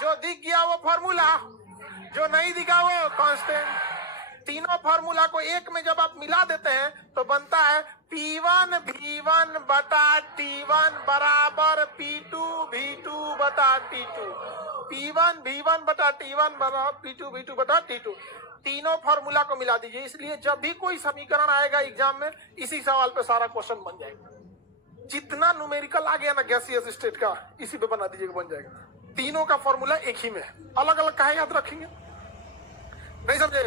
जो दिख गया वो फॉर्मूला, जो नहीं दिखा वो कांस्टेंट। तीनों फॉर्मूला को एक में जब आप मिला देते हैं तो बनता है P1 V1 बटा T1 बराबर P2 V2 बटा T2। P1 V1 बटा T1 बराबर P2 V2 बटा T2। तीनों फॉर्मूला को मिला दीजिए, इसलिए जब भी कोई समीकरण आएगा एग्जाम में, इसी सवाल पे सारा क्वेश्चन बन जाएगा। जितना न्यूमेरिकल आ गया ना गैसियस स्टेट का, इसी पे बना दीजिएगा, बन जाएगा। तीनों का फॉर्मूला एक ही में है, अलग अलग काहे याद रखेंगे? नहीं समझे?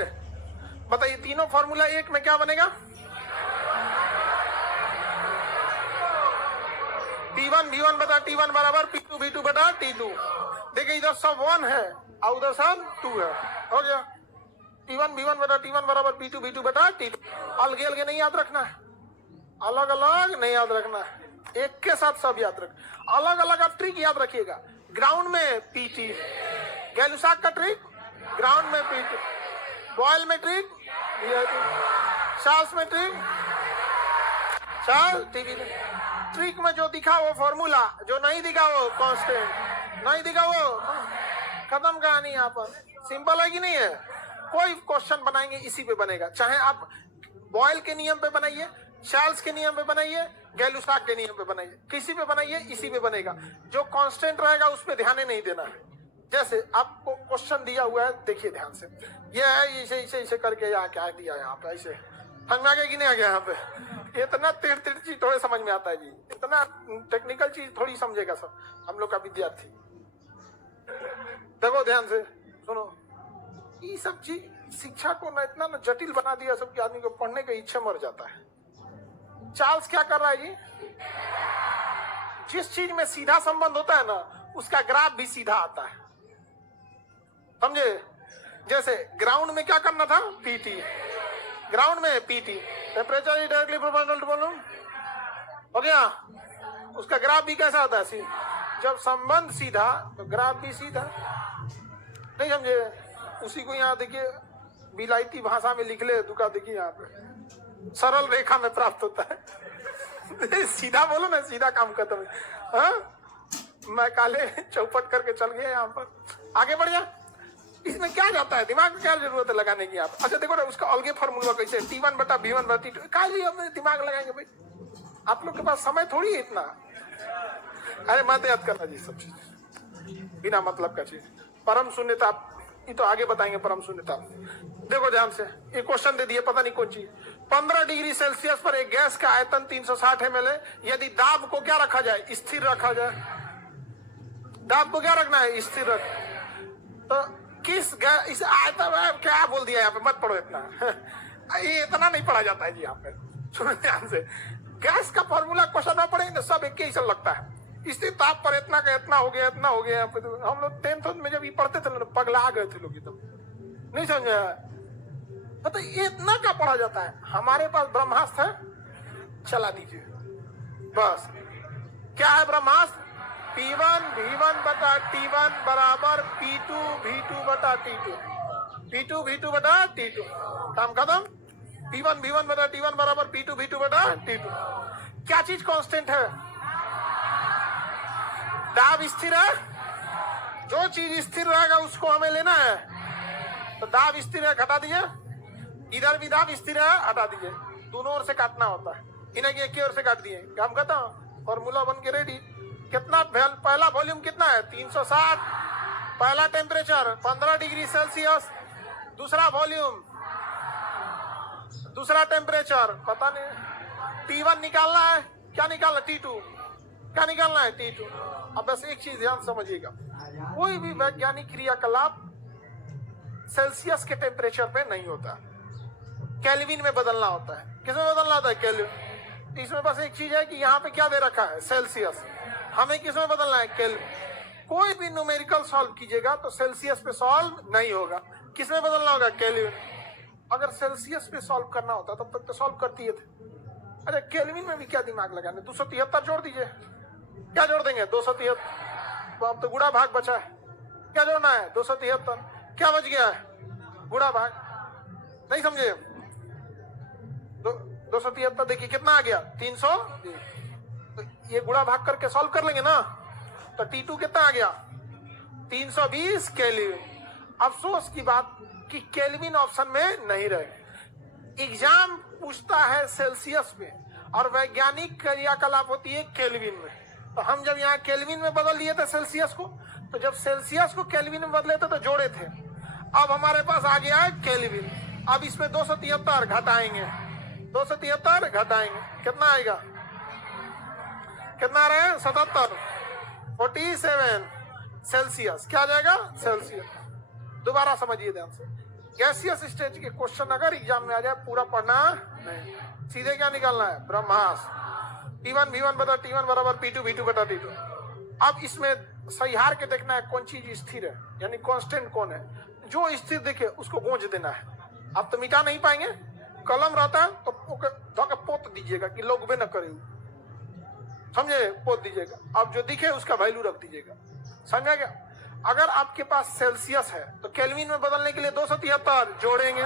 बताइए, तीनों फॉर्मूला एक में क्या बनेगा? P1 V1 बटा T1 बराबर P2 V2 बटा T2। देखिए इधर सब 1 है और उधर सब 2 है, हो गया। P1 V1 बटा T1 बराबर P2 V2 बटा T2। अलग अलग नहीं याद रखना है, अलग अलग नहीं याद रखना है, एक के साथ सब याद रख। अलग अलग आप ट्रिक याद रखिएगा। ग्राउंड में पीटी, गैलुसाक का ट्रिक ग्राउंड में पीटी, बॉयल में ट्रिक, चार्ल्स में ट्रिक, चार्ल्स टीवी में ट्रिक में जो दिखा वो फॉर्मूला, जो नहीं दिखा वो कांस्टेंट, नहीं दिखा वो खत्म कहानी। यहाँ पर सिंपल है कि नहीं है? कोई क्वेश्चन बनाएंगे इसी पे बनेगा, चाहे आप बॉयल के नियम पे बनाइए, चार्ल्स के नियम पे बनाइए, गैलुसाक के नियम पे बनाइए, किसी पे बनाइए इसी पे बनेगा। जो कांस्टेंट रहेगा उस पे ध्यान नहीं देना है। जैसे आपको क्वेश्चन दिया हुआ है, देखिए ध्यान से, ये है इसे इसे इसे करके यहाँ क्या दिया है, यहाँ पे ऐसे समझ में आ गया कि नहीं आ गया? यहाँ पे इतना तिर चीज थोड़े समझ में आता है जी, इतना टेक्निकल चीज थोड़ी समझेगा सब हम लोग का विद्यार्थी। देखो ध्यान से सुनो, ये सब चीज शिक्षा को ना इतना ना जटिल बना दिया सब कि आदमी को पढ़ने की इच्छा मर जाता है। चार्ल्स क्या कर रहा है जी? जिस चीज में सीधा संबंध होता है ना उसका ग्राफ भी सीधा आता है, समझे? जैसे ग्राउंड में क्या करना था? पीटी, ग्राउंड में PT, temperature is directly proportional to volume, हो गया। उसका ग्राफ भी कैसा होता है? जब संबंध सीधा तो ग्राफ भी सीधा। नहीं समझे? उसी को यहाँ देखिए विलायती भाषा में लिख ले दुका, देखिए यहाँ पे सरल रेखा में प्राप्त होता है। सीधा बोलो ना, सीधा काम खत्म। हाँ, मैं काले चौपट करके चल गया यहाँ पर। आगे बढ़ जा। इसमें क्या जाता है? दिमाग में क्या जरूरत है लगाने की? आप अच्छा देखो ना, उसका अलगे फॉर्मूला कैसे T1 बटा V1 बटा T2, काली अपने दिमाग लगाएंगे भाई? आप लोग के पास समय थोड़ी है इतना। अरे मत याद करना जी सब चीज, बिना मतलब का चीज। परम शून्यता ये तो आगे बताएंगे। परम शून्यता देखो ध्यान से, ये क्वेश्चन दे दिए पता नहीं कौन चीज। 15 डिग्री सेल्सियस पर एक गैस का आयतन 360 ml है। यदि दाब को क्या रखा जाए? स्थिर रखा जाए। दाब को क्या रखना है? स्थिर रख। तो किस इस आयतन क्या बोल दिया यहाँ पे? मत पढ़ो इतना। ये इतना नहीं पढ़ा जाता है जी यहाँ पे, सुनो ध्यान से। गैस का फॉर्मूला क्वेश्चन में पढ़ेंगे तो सब एक ही सा लगता है। स्थिर ताप पर इतना का इतना हो गया, इतना हो गया। हम लोग 10th में जब ये पढ़ते थे ना पगला गए थे लोग एकदम, नहीं समझे। तो ये इतना क्या पढ़ा जाता है? हमारे पास ब्रह्मास्त्र है, चला दीजिए बस। क्या है ब्रह्मास्त्र? P1 V1 बटा T1 बराबर P2 V2 बटा T2, P2 V2 बटा T2। काम खत्म। P1 V1 बटा T1 बराबर P2 V2 बटा T2। क्या चीज कांस्टेंट है? दाब स्थिर है। जो चीज स्थिर रहेगा उसको हमें लेना है। तो दाब स्थिर है, घटा दीजिए। इधर भी दाब स्थिर है, हटा दीजिए। दोनों ओर से काटना होता है, इन्हें एक ही ओर से काट दिए। काम खत्म, फॉर्मूला बन के रेडी। कितना पहला वॉल्यूम कितना है? 360। पहला टेम्परेचर 15 डिग्री सेल्सियस। दूसरा वॉल्यूम, दूसरा टेम्परेचर पता नहीं। T1 निकालना है, क्या निकालना? T2 क्या निकालना है? T2। अब बस एक चीज ध्यान समझिएगा, कोई भी वैज्ञानिक क्रियाकलाप सेल्सियस के टेम्परेचर पे नहीं होता, केल्विन में बदलना होता है। किसमें बदलना होता है? केल्विन। इसमें बस एक चीज है कि यहाँ पे क्या दे रखा है? सेल्सियस। हमें किसमें बदलना है? केल्विन। कोई भी न्यूमेरिकल सॉल्व कीजिएगा तो सेल्सियस पे सॉल्व नहीं होगा, किसमें बदलना होगा? केल्विन। अगर सेल्सियस पे सॉल्व करना होता तब तक तो सॉल्व करती थे। अरे केल्विन में भी क्या दिमाग लगाने? 273 जोड़ दीजिए। क्या जोड़ देंगे? 273। तो अब तो गुणा भाग बचा है, क्या जोड़ना है? 273। क्या बच गया है? गुणा भाग। नहीं समझे? 273 देखिए कितना आ गया? 300। तो ये गुणा भाग करके सॉल्व कर लेंगे ना, तो T2 कितना आ गया? 320 केल्विन। अफसोस की बात कि केल्विन ऑप्शन में नहीं रहे। एग्जाम पूछता है सेल्सियस में और वैज्ञानिक क्रियाकलाप होती है केल्विन में। तो हम जब यहाँ केल्विन में बदल दिए थे सेल्सियस को, तो जब सेल्सियस को केल्विन में बदले थे तो जोड़े थे। अब हमारे पास आ गया है केल्विन। अब इसमें 273 घटाएंगे, 273 घटाएंगे, कितना आएगा? कितना आ रहा है? 77। 47 सेल्सियस। क्या आ जाएगा? सेल्सियस। दोबारा समझिए ध्यान से, गैसियस स्टेज के क्वेश्चन अगर एग्जाम में आ जाए पूरा पढ़ना नहीं, सीधे क्या निकालना है? ब्रह्मास्त्र। P1 V1 बटा T1 बराबर P2 V2 बटा T2। अब इसमें सही हार के देखना है कौन चीज स्थिर है, यानी कांस्टेंट कौन है। जो स्थिर दिखे उसको गूंज देना है। आप तो मिटा नहीं पाएंगे, कलम रहता है तो धोके पोत दीजिएगा कि लोग भी न करे, समझे? पोत दीजिएगा। अब जो दिखे उसका वैल्यू रख दीजिएगा, समझा क्या? अगर आपके पास सेल्सियस है तो केल्विन में बदलने के लिए 273 जोड़ेंगे,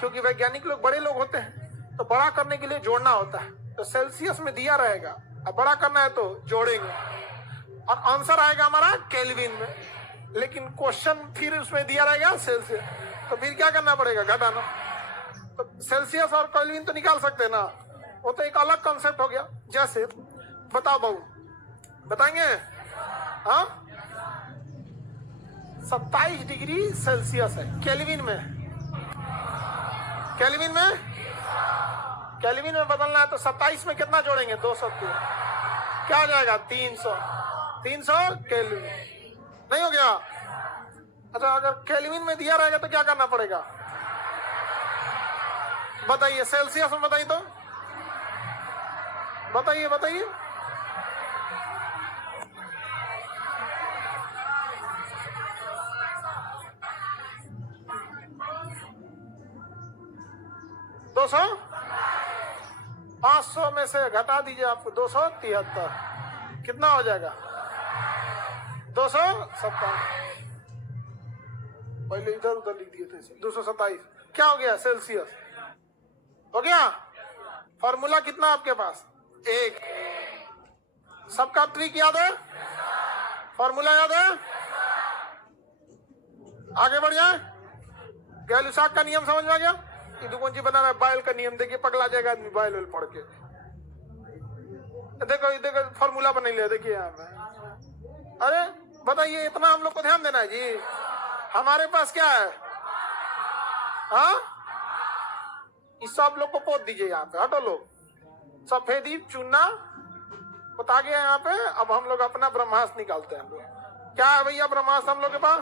क्योंकि वैज्ञानिक लोग बड़े लोग होते हैं तो बड़ा करने के लिए जोड़ना होता है। तो सेल्सियस में दिया रहेगा, अब बड़ा करना है तो जोड़ेंगे और आंसर आएगा हमारा केल्विन में। लेकिन क्वेश्चन फिर उसमें दिया रहेगा सेल्सियस, तो फिर क्या करना पड़ेगा? घटाना। तो सेल्सियस और केल्विन तो निकाल सकते हैं ना, वो तो एक अलग कॉन्सेप्ट हो गया। जैसे बताओ बहू, बताएंगे? हाँ, 27 डिग्री सेल्सियस है केल्विन में। केल्विन में केल्विन में बदलना है तो 27 में कितना जोड़ेंगे? 203। क्या हो जाएगा? 300। 300 केल्विन। नहीं हो गया? अच्छा, अगर केल्विन में दिया रहेगा तो क्या करना पड़ेगा? बताइए, सेल्सियस में बताइए तो, बताइए बताइए। दो 500 में से घटा दीजिए आपको 273, कितना हो जाएगा? 257। पहले इधर उधर लिख दिए थे। 227 क्या हो गया? सेल्सियस हो गया। फॉर्मूला कितना आपके पास? एक। सबका ट्रिक याद है? फॉर्मूला याद है? आगे बढ़ जाए। गैलुसाक का नियम समझ में आ गया? कौन सी बना रहा है? बायल का नियम। देखिए पगला जाएगा आदमी बायल पढ़ के। देखो देखो फॉर्मूला बना लिया, देखिए यहाँ पे। अरे बताइए, इतना हम लोग को ध्यान देना है जी। हमारे पास क्या है? हाँ, इस सब लोग को पोत दीजिए यहाँ पे। हटो लोग, सफेदी चुनना बता गया यहाँ पे। अब हम लोग अपना ब्रह्मास्त्र निकालते हैं। हम लोग क्या है भैया ब्रह्मास्त्र हम लोग के पास?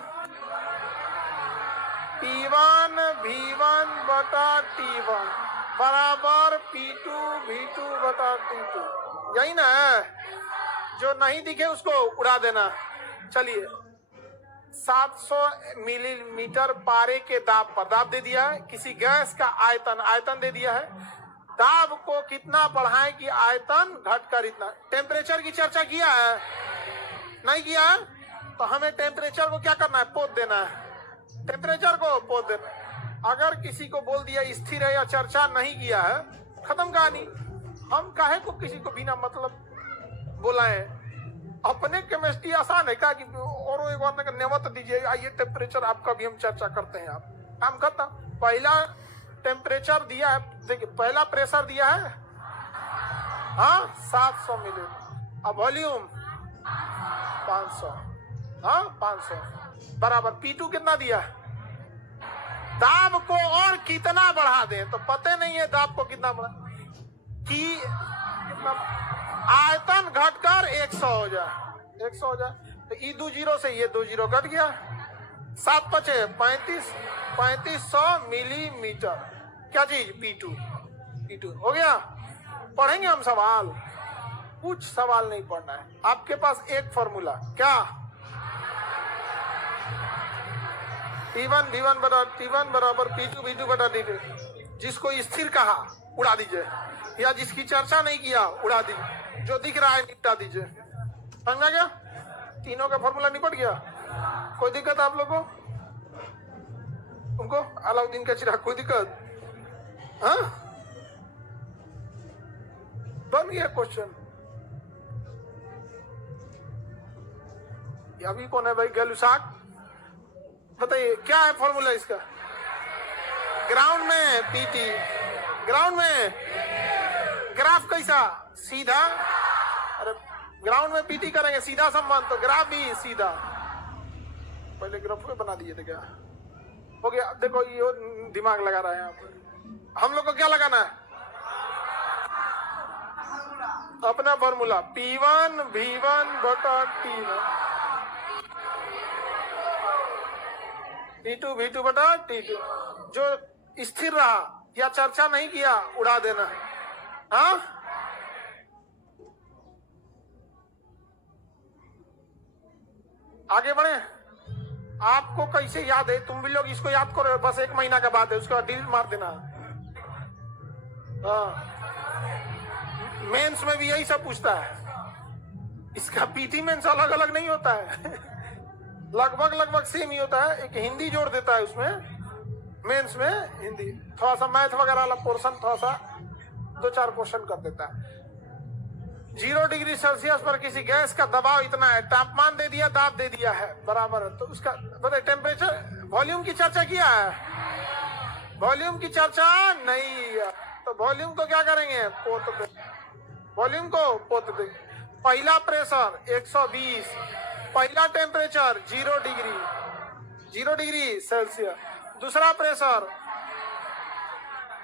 P1 V1 बटा T1 बराबर P2 V2 बटा T2। यही ना है, जो नहीं दिखे उसको उड़ा देना। चलिए 700 मिलीमीटर पारे के दाब पर, दाब दे दिया है। किसी गैस का आयतन, आयतन दे दिया है। दाब को कितना बढ़ाएं कि आयतन घटकर इतना। टेम्परेचर की चर्चा किया है? नहीं किया है? तो हमें टेम्परेचर को क्या करना है? पोत देना है। टेम्परेचर को पोत देना है। अगर किसी को बोल दिया स्थिर है या चर्चा नहीं किया है, खत्म कहानी। हम काहे को किसी को बिना मतलब बुलाएं? अपने केमिस्ट्री आसान है क्या कि और एक बार नेमत दीजिए, आइए टेम्परेचर आपका भी हम चर्चा करते हैं। आप काम खत्म। पहला टेम्परेचर दिया है, देखिए पहला प्रेशर दिया है हाँ 700 मिली। अब वॉल्यूम 500, हाँ 500 बराबर P2 कितना दिया है? दाब को और कितना बढ़ा दे तो पता नहीं है दाब को कितना बढ़ा कि कितना आयतन घटकर 100 हो जाए, 100 हो जाए। तो ये 2 जीरो से ये 2 जीरो घट गया, 7 बचे 3500 मिलीमीटर। क्या चीज? P2 हो गया। पढ़ेंगे हम सवाल, कुछ सवाल नहीं पढ़ना है। आपके पास एक फॉर्मूला, क्या? T1 V1 बटा T1 बराबर P2 V2 बटा T2। जिसको स्थिर कहा उड़ा दीजिए, या जिसकी चर्चा नहीं किया उड़ा दीजिए, जो दिख रहा है निपटा दीजिए। समझा गया? तीनों का फॉर्मूला निपट गया। कोई दिक्कत आप लोगों को? तुमको अलाउद्दीन का चिराग कोई दिक्कत? हाँ बन गया क्वेश्चन। अभी कौन है भाई? गलुसाक बताइए क्या है फॉर्मूला इसका? ग्राउंड में PT, ग्राउंड में ग्राफ कैसा? सीधा। अरे ग्राउंड में PT करेंगे सीधा संबंध, तो ग्राफ भी सीधा। पहले ग्राफ पे बना दिए थे क्या? हो गया। देखो ये दिमाग लगा रहा है यहाँ पर। हम लोग को क्या लगाना है? अपना फॉर्मूला P1 V1 बटा T1 P2 V2 बटा T2। जो स्थिर रहा या चर्चा नहीं किया उड़ा देना। हाँ आगे बढ़े। आपको कैसे याद है? तुम भी लोग इसको याद करो, बस 1 महीना का बात है, उसके बाद डिलीट मार देना। हाँ मेंस में भी यही सब पूछता है। इसका PT मेंस अलग अलग नहीं होता है लगभग सेम ही होता है। एक हिंदी जोड़ देता है उसमें, मेंस में हिंदी, थोड़ा सा मैथ वगैरह वाला पोर्शन, थोड़ा सा 2-4 क्वेश्चन कर देता है। 0 डिग्री सेल्सियस पर किसी गैस का दबाव इतना है, तापमान दे दिया, दाब दे दिया है, बराबर है। तो उसका बताइए टेम्परेचर, वॉल्यूम की चर्चा किया है? वॉल्यूम की चर्चा नहीं। तो वॉल्यूम को क्या करेंगे? पोत दे। वॉल्यूम को पोत दे। पहला प्रेशर 120, पहला टेम्परेचर 0 डिग्री सेल्सियस। दूसरा प्रेशर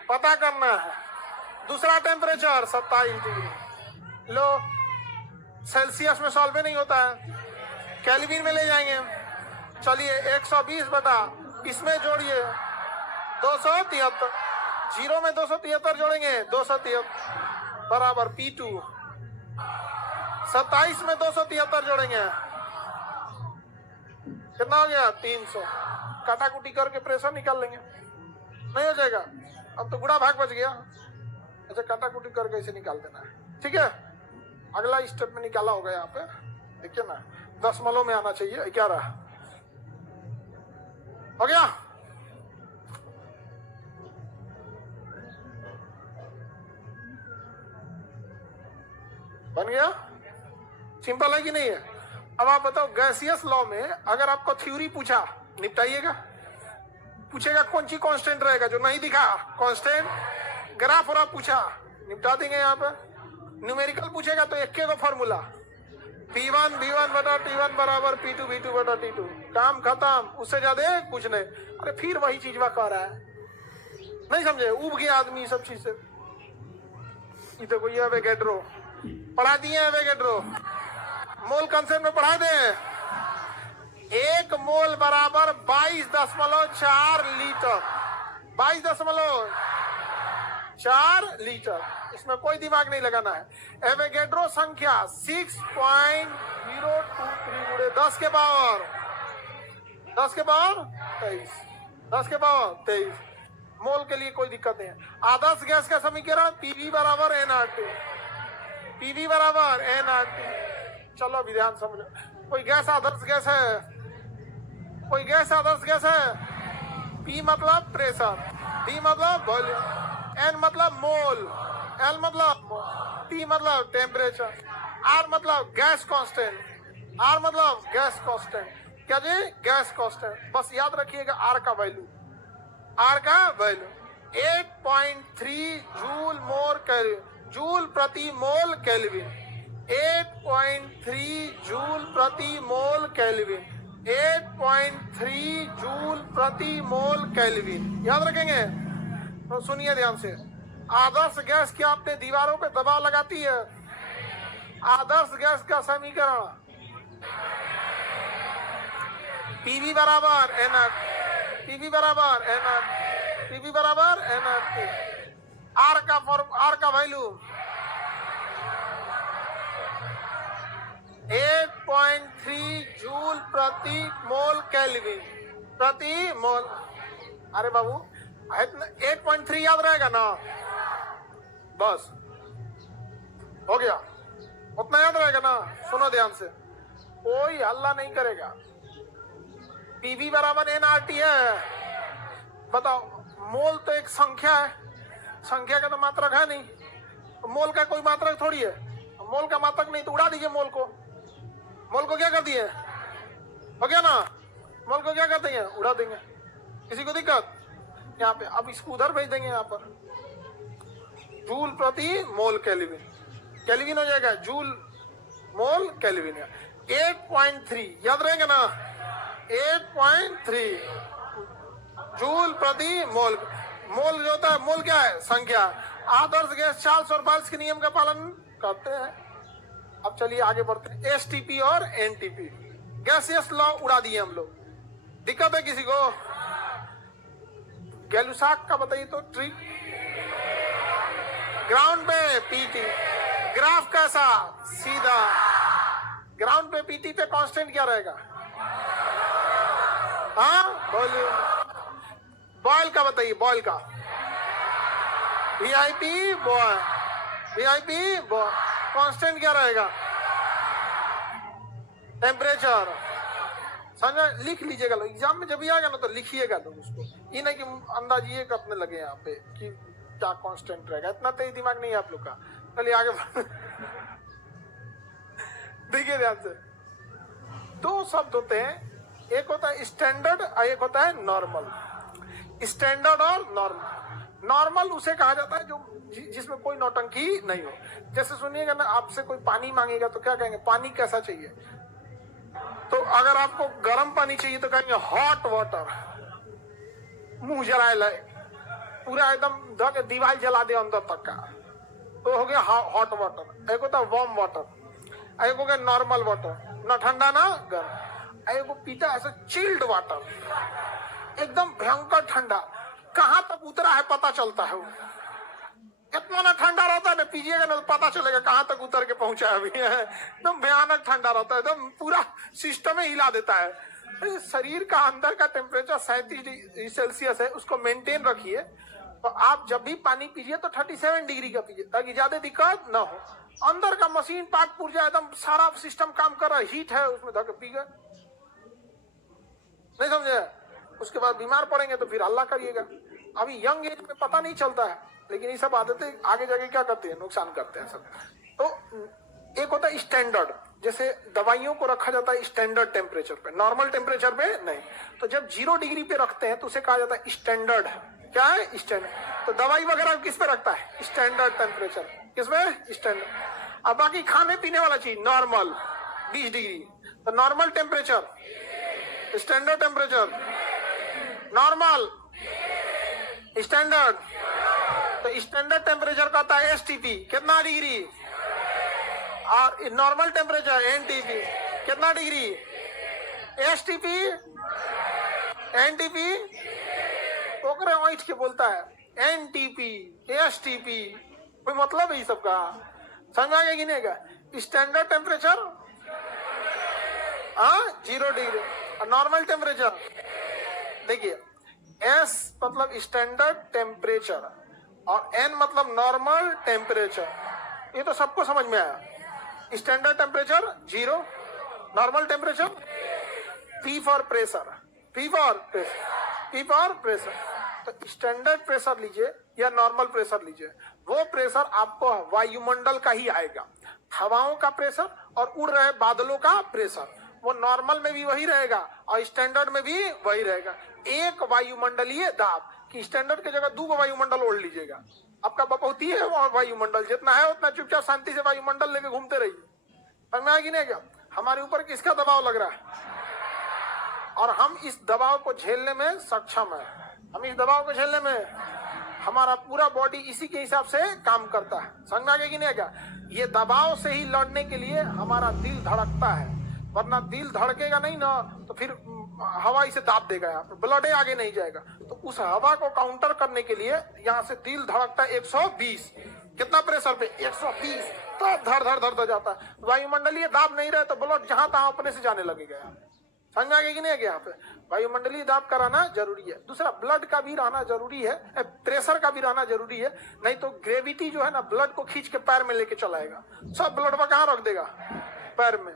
पता करना है, दूसरा टेम्परेचर 27 डिग्री। लो सेल्सियस में सॉल्व नहीं होता है, केल्विन में ले जाएंगे। चलिए 120 बटा इसमें जोड़िए 273, 0 में 273 जोड़ेंगे 273 बराबर P2। 27 में 273 जोड़ेंगे कितना हो गया? 300। काटा कुटी करके प्रेशर निकाल लेंगे, नहीं हो जाएगा? अब तो गुड़ा भाग बच गया। अच्छा काटा कुटी करके इसे निकाल देना है, ठीक है? अगला स्टेप में निकाला होगा यहाँ पे, देखिए ना, दशमलव में आना चाहिए। 11 हो गया। बन गया? सिंपल है कि नहीं है? अब आप बताओ गैसियस लॉ में अगर आपको थ्योरी पूछा, निपटाइएगा। पूछेगा कौन सी कांस्टेंट रहेगा, जो नहीं दिखा कांस्टेंट, ग्राफ और आप पूछा, निपटा देंगे। यहाँ पे न्यूमेरिकल पूछेगा तो एक को फॉर्मूला P1 V1 बटा T1 बराबर P2 V2 बटा T2, काम खत्म। उससे ज्यादा कुछ नहीं। अरे फिर वही चीज वह कह रहा है, नहीं समझे? उब गया आदमी सब चीज से। ये देखो ये एवोगैड्रो पढ़ा दिए, एवोगैड्रो मोल कंसेप्ट में पढ़ा दे। 1 मोल बराबर 22.4 लीटर, 22.4 लीटर। इसमें कोई दिमाग नहीं लगाना है। एवोगैड्रो संख्या 6.023 गुणे 10 के पावर 23, 10 के पावर 23 मोल के लिए कोई दिक्कत नहीं है। आदर्श गैस का समीकरण पीवी बराबर nRT, पीवी बराबर nRT। चलो अभी ध्यान समझो। कोई गैस आदर्श गैस है, कोई गैस आदर्श गैस है। P मतलब प्रेशर, D मतलब वॉल्यूम, N मतलब मोल, L मतलब T मतलब टेम्परेचर, R मतलब गैस कांस्टेंट, R मतलब गैस कांस्टेंट। क्या जी? Gas constant. बस याद रखिएगा R का वैल्यू, R का value 8.3 joule mole kelvin, joule प्रति मोल केल्विन, 8.3 जूल प्रति मोल केल्विन, 8.3 जूल प्रति मोल केल्विन। याद रखेंगे तो सुनिए ध्यान से। आदर्श गैस क्या अपने दीवारों पे दबाव लगाती है? आदर्श गैस का समीकरण पीवी बराबर nRT, पीवी बराबर nRT, पीवी बराबर nRT। R का वैल्यू 8.3 जूल प्रति मोल केल्विन, प्रति मोल। अरे बाबू 8.3 याद रहेगा ना? बस हो गया, उतना याद रहेगा ना? सुनो ध्यान से, कोई हल्ला नहीं करेगा। पीवी बराबर nRT है। बताओ, मोल तो एक संख्या है, संख्या का तो मात्रक है नहीं। मोल का कोई मात्रक थोड़ी है। मोल का मात्रक नहीं तो उड़ा दीजिए मोल को। मोल को क्या कर दिए? हो गया ना? मोल को क्या कर देंगे? उड़ा देंगे। किसी को दिक्कत? यहाँ पे अब इसको उधर भेज देंगे। यहाँ पर जूल प्रति मोल केल्विन, केल्विन हो जाएगा जूल मोल केल्विन। 8.3 याद रहेंगे ना? 8.3 जूल प्रति मोल। मोल जो होता है, मोल क्या है? संख्या। आदर्श गैस चार्ल्स और बाल्स के नियम का पालन करते हैं। अब चलिए आगे बढ़ते हैं। एसटीपी और एनटीपी, गैसियस लॉ उड़ा दिए हम लोग। दिक्कत है किसी को? गैलुसाक का बताइए तो ट्रिक। ग्राउंड पे पीटी, ग्राफ कैसा? सीधा। ग्राउंड पे पीटी पे कांस्टेंट क्या रहेगा? हाँ, वॉल्यूम। बॉयल का बताइए, बॉयल का। VIP Boyle, VIP Boyle. Constant क्या रहेगा? टेम्परेचर। समझ? लिख लीजिएगा लोग, एग्जाम में जब भी आएगा ना तो लिखिएगा लोग उसको। ये नहीं कि अंदाजिए करने लगे यहाँ पे कि क्या कांस्टेंट रहेगा। इतना तेज दिमाग नहीं है आप लोग का। चलिए आगे देखिए ध्यान से। दो शब्द होते हैं, एक होता है स्टैंडर्ड और एक होता है नॉर्मल। स्टैंडर्ड और नॉर्मल। नॉर्मल उसे कहा जाता है जो जिसमें कोई नौटंकी नहीं हो। जैसे सुनिएगा ना, आपसे कोई पानी मांगेगा तो क्या कहेंगे? पानी कैसा चाहिए? तो अगर आपको गर्म पानी चाहिए तो कहेंगे हॉट वाटर। मुंह जलाए लाए, पूरा एकदम दीवार जला दे अंदर तक का, तो हो गया हॉट वाटर। एक होता है वार्म वाटर, एक हो गया नॉर्मल वाटर, ना ठंडा ना गर्म। एक को पीता ऐसा चिल्ड वाटर, एकदम भयंकर ठंडा, कहां तक उतरा है पता चलता है। वो इतना ना ठंडा रहता है ना, पीजिएगा ना तो पता चलेगा कहां तक उतर के पहुंचा है अभी। एकदम भयानक ठंडा रहता है, एकदम पूरा सिस्टम ही हिला देता है। शरीर का अंदर का टेम्परेचर 37 डिग्री सेल्सियस है, उसको मेंटेन रखिए। तो आप जब भी पानी पीजिए तो 37 डिग्री का पीजिए, ताकि ज्यादा दिक्कत ना हो। अंदर का मशीन पार्ट पुर्जा एकदम सारा सिस्टम काम कर रहा है, हीट है उसमें, धक पी गए। नहीं समझे? उसके बाद बीमार पड़ेंगे तो फिर हल्ला करिएगा। अभी यंग एज में पता नहीं चलता है, लेकिन ये सब आदतें आगे जाके क्या करते हैं? नुकसान करते हैं सब। तो एक होता है स्टैंडर्ड, जैसे दवाइयों को रखा जाता है स्टैंडर्ड टेम्परेचर पे, नॉर्मल टेम्परेचर पे नहीं। तो जब 0 डिग्री पे रखते हैं तो उसे कहा जाता है स्टैंडर्ड। क्या है? स्टैंडर्ड। तो दवाई वगैरह किस पे रखता है? Standard temperature. किसमें? स्टैंडर्ड। अब बाकी खाने पीने वाला चीज नॉर्मल 20 डिग्री। तो normal temperature, standard temperature, normal, standard. तो स्टैंडर्ड टेम्परेचर का होता है एसटीपी, कितना डिग्री? और नॉर्मल टेम्परेचर एनटीपी, कितना डिग्री? एसटीपी, एनटीपी, ओकरे ऐठ के बोलता है एनटीपी, एसटीपी, कोई मतलब है ये सबका? समझ आ गया कि नहीं का? Standard temperature 0 degree, normal temperature देखिए, एस मतलब स्टैंडर्ड टेम्परेचर और एन मतलब नॉर्मल टेम्परेचर, ये तो सबको समझ में आया। Standard temperature 0, normal temperature, P for pressure, P for pressure, P for pressure. तो स्टैंडर्ड प्रेशर लीजिए या नॉर्मल प्रेशर लीजिए, वो प्रेशर आपको वायुमंडल का ही आएगा। हवाओं का प्रेशर और उड़ रहे बादलों का प्रेशर, वो नॉर्मल में भी वही रहेगा और स्टैंडर्ड में भी वही रहेगा। एक वायुमंडलीय दाब कि स्टैंडर्ड की जगह 2 वायुमंडल ओढ़ लीजिएगा, आपका बपौती है वो वायुमंडल, जितना है उतना चुपचाप शांति से वायुमंडल लेके घूमते रहिए। समझ में आएगी नहीं क्या? हमारे ऊपर किसका दबाव लग रहा है और हम इस दबाव को झेलने में सक्षम है। हम इस दबाव को झेलने में, हमारा पूरा बॉडी इसी के हिसाब से काम करता है। समझ में आ गया कि नहीं क्या? ये दबाव से ही लड़ने के लिए हमारा दिल धड़कता है, वरना दिल धड़केगा नहीं ना तो फिर हवा इसे दाब देगा, यहाँ पे ब्लड आगे नहीं जाएगा। तो उस हवा को काउंटर करने के लिए यहाँ से दिल धड़कता है 120, कितना प्रेशर पे? 120, तो धड़ धड़ धड़ धड़ जाता है। वायुमंडलीय दाब नहीं रहे तो ब्लड जहां तहां अपने से जाने लगेगा। समझ में आ गया कि नहीं? यहाँ पे वायुमंडलीय दाब का रहना जरूरी है। दूसरा, ब्लड का भी रहना जरूरी है, प्रेशर का भी रहना जरूरी है, नहीं तो ग्रेविटी जो है ना ब्लड को खींच के पैर में लेके चलाएगा, सब ब्लड में कहाँ रख देगा? पैर में।